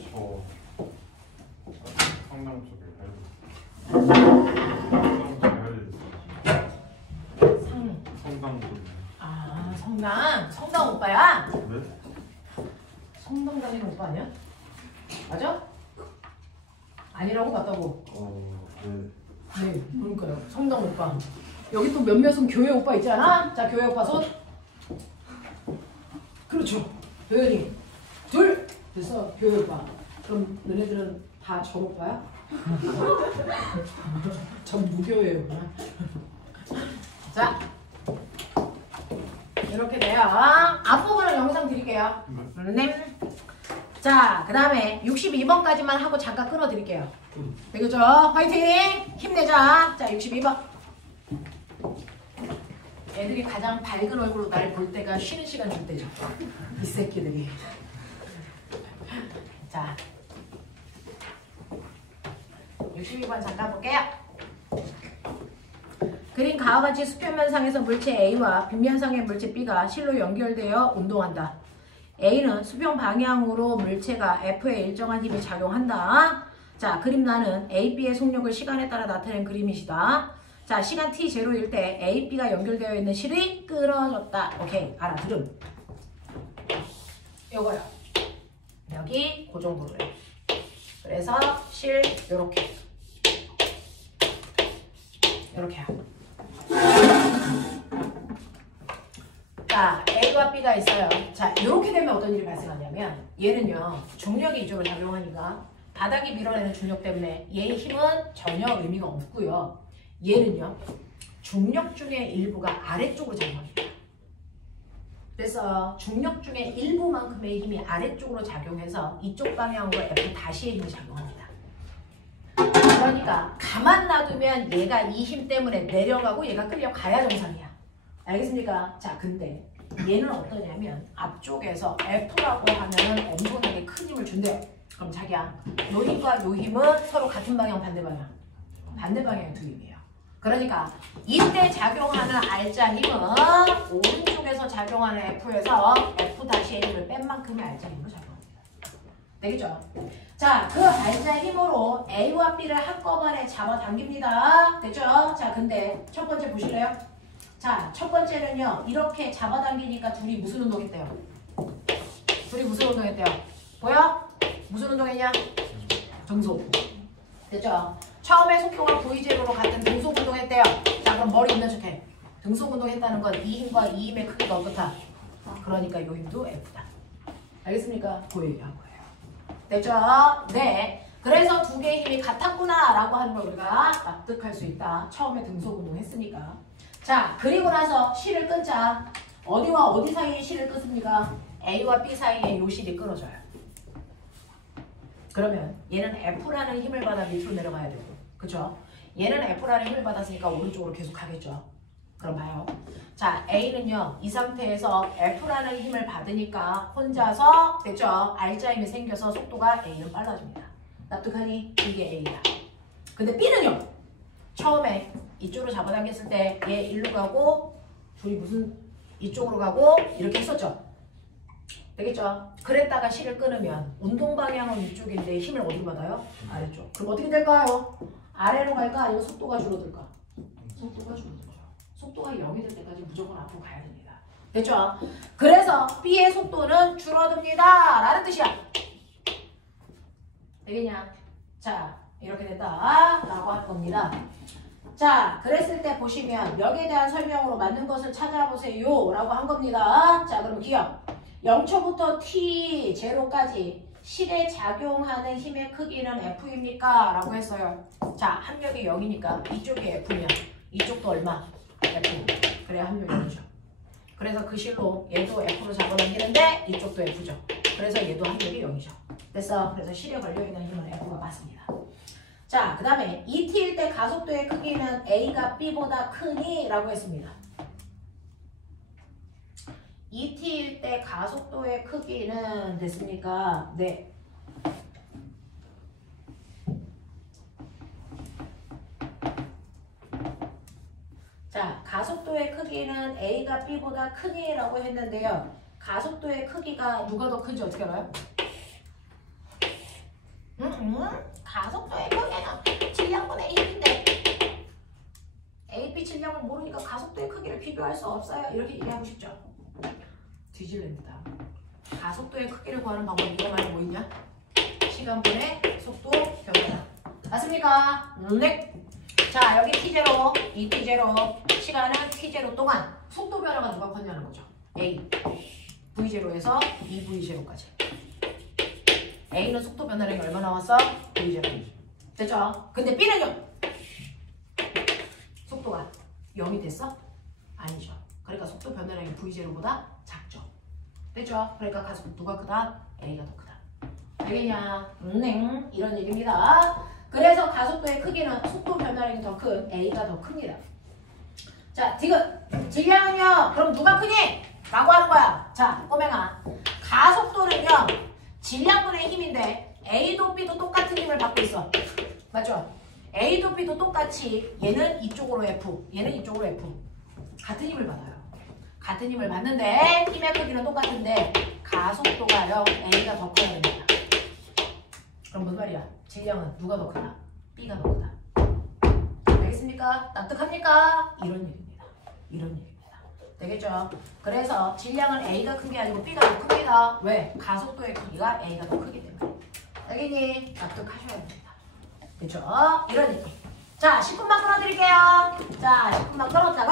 성남 쪽에 성당 쪽에. 아, 성당 오빠야? 네? 성당 다니는 오빠 아니야? 맞아? 아니라고 맞다고? 네. 네, 그러니까요. 성당 오빠. 여기 또 몇몇은 교회 오빠 있잖아? 자, 교회 오빠 손. 그렇죠. 도현이. 둘. 됐어, 교회 오빠. 그럼 너네들은 다 전 오빠야? 전 무교회요. 자, 이렇게 돼요. 앞부분은 영상 드릴게요. 네. 자, 그 다음에 62번까지만 하고 잠깐 끊어드릴게요. 되겠죠? 화이팅! 힘내자. 자, 62번. 애들이 가장 밝은 얼굴로 날 볼 때가 쉬는 시간 줄 때죠. 이 새끼들이. 자, 62번 잠깐 볼게요. 그린 가와 같이 수평면상에서 물체 A와 빗면상의 물체 B가 실로 연결되어 운동한다. A는 수평 방향으로 물체가 F에 일정한 힘이 작용한다. 자, 그림란은 A, B의 속력을 시간에 따라 나타낸 그림이시다. 자, 시간 t0일 때 A, B가 연결되어 있는 실이 끊어졌다. 오케이, 알아들음. 요거요. 여기 그 정도로요. 그래서 실 요렇게 요렇게요. 자, A와 B가 있어요. 자, 이렇게 되면 어떤 일이 발생하냐면 얘는요 중력이 이쪽으로 작용하니까 바닥이 밀어내는 중력 때문에 얘의 힘은 전혀 의미가 없고요. 얘는요 중력 중의 일부가 아래쪽으로 작용합니다. 그래서 중력 중의 일부만큼의 힘이 아래쪽으로 작용해서 이쪽 방향으로 F-의 힘이 작용합니다. 그러니까 가만 놔두면 얘가 이 힘 때문에 내려가고 얘가 끌려가야 정상이야. 알겠습니까? 자, 근데 얘는 어떠냐면 앞쪽에서 F라고 하면은 엄청나게 큰 힘을 준대요. 그럼 자기야, 요 힘과 요 힘은 서로 같은 방향 반대 방향. 반대 방향의 두 힘이에요. 그러니까 이때 작용하는 알짜 힘은 오른쪽에서 작용하는 F에서 F-의 힘을 뺀 만큼의 알짜 힘으로 작용합니다. 되겠죠? 자, 그 알짜 힘으로 A와 B를 한꺼번에 잡아당깁니다. 됐죠? 자, 근데 첫 번째 보실래요? 자, 첫 번째는요. 이렇게 잡아당기니까 둘이 무슨 운동했대요? 둘이 무슨 운동했대요? 보여? 무슨 운동했냐? 등속. 됐죠? 처음에 속도가 V제로로 같은 등속 운동했대요. 자, 그럼 머리 있는 척해. 등속 운동했다는 건 이 힘과 이 힘의 크기가 어떻다? 그러니까 이 힘도 F다. 알겠습니까? 그 얘기한 거예요. 됐죠? 네. 그래서 두 개의 힘이 같았구나 라고 하는 걸 우리가 납득할 수 있다. 처음에 등속 운동 했으니까. 자, 그리고 나서 실을 끊자. 어디와 어디 사이에 실을 끊습니까? A와 B 사이에 요 실이 끊어져요. 그러면 얘는 F라는 힘을 받아 밑으로 내려가야 되고, 그쵸? 얘는 F라는 힘을 받았으니까 오른쪽으로 계속 가겠죠. 그럼 봐요. 자, A는요 이 상태에서 F라는 힘을 받으니까 혼자서, 됐죠? 알짜 힘이 생겨서 속도가 A는 빨라집니다. 납득하니? 이게 A야. 근데 B는요 처음에 이쪽으로 잡아당겼을 때 얘 일로 가고 둘이 무슨 이쪽으로 가고 이렇게 했었죠. 되겠죠? 그랬다가 실을 끊으면 운동 방향은 위쪽인데 힘을 어디로 받아요? 아래쪽. 그럼 어떻게 될까요? 아래로 갈까? 아니면 속도가 줄어들까? 속도가 줄어들죠. 속도가 0이 될 때까지 무조건 앞으로 가야 됩니다. 됐죠? 그래서 B의 속도는 줄어듭니다. 라는 뜻이야. 되겠냐? 자, 이렇게 된다. 라고 할 겁니다. 자, 그랬을 때 보시면 여기에 대한 설명으로 맞는 것을 찾아보세요 라고 한 겁니다. 자, 그럼 기억 0초부터 t0까지 실에 작용하는 힘의 크기는 F입니까? 라고 했어요. 자, 합력이 0이니까 이쪽이 F면 이쪽도 얼마? F. 그래야 합력이 0이죠. 그래서 그 실로 얘도 F로 잡아당기는데 이쪽도 F죠. 그래서 얘도 합력이 0이죠. 됐어. 그래서 실에 걸려있는 힘은 F가 맞습니다. 자, 그 다음에 ET일 때 가속도의 크기는 A가 B보다 크니? 라고 했습니다. ET일 때 가속도의 크기는 됐습니까? 네. 자, 가속도의 크기는 A가 B보다 크니? 라고 했는데요. 가속도의 크기가 누가 더 큰지 어떻게 알아요? 가속도의 크기는 질량분의 힘인데 AP 질량을 모르니까 가속도의 크기를 비교할 수 없어요. 이렇게 얘기하고 싶죠? 뒤질랍니다. 가속도의 크기를 구하는 방법이 이거 말고 뭐 있냐? 시간분의 속도 변화. 맞습니까? 네. 자, 여기 T0, 이 T0, 시간은 T0 동안 속도 변화가 누가 컸냐는 거죠. A. V0에서 2V0까지. A는 속도 변화량이 얼마 나왔어? V0. 됐죠? 근데 B는요? 속도가 0이 됐어? 아니죠. 그러니까 속도 변화량이 V0보다 작죠. 됐죠? 그러니까 가속 누가 크다? A가 더 크다. 알겠냐? 이런 얘기입니다. 그래서 가속도의 크기는 속도 변화량이 더 큰 A가 더 큽니다. 자, 지금 질량은요? 그럼 누가 크니? 라고 하는 거야. 자, 꼬맹아. 가속도는요. 질량분의 힘인데 A도 B도 똑같은 힘을 받고 있어. 맞죠? A도 B도 똑같이 얘는 이쪽으로 F, 얘는 이쪽으로 F. 같은 힘을 받아요. 같은 힘을 받는데 힘의 크기는 똑같은데 가속도가요. A가 더 커야 됩니다. 그럼 무슨 말이야? 질량은 누가 더 크다? B가 더 크다. 알겠습니까? 납득합니까? 이런 얘기입니다. 이런 얘기입니다. 되겠죠? 그래서 질량은 A가 큰 게 아니고 B가 더 큽니다. 왜? 가속도의 크기가 A가 더 크기 때문에. 알겠니? 납득하셔야 됩니다. 됐죠? 이런 얘기. 자, 10분만 끌어드릴게요. 자, 10분만 끌었다.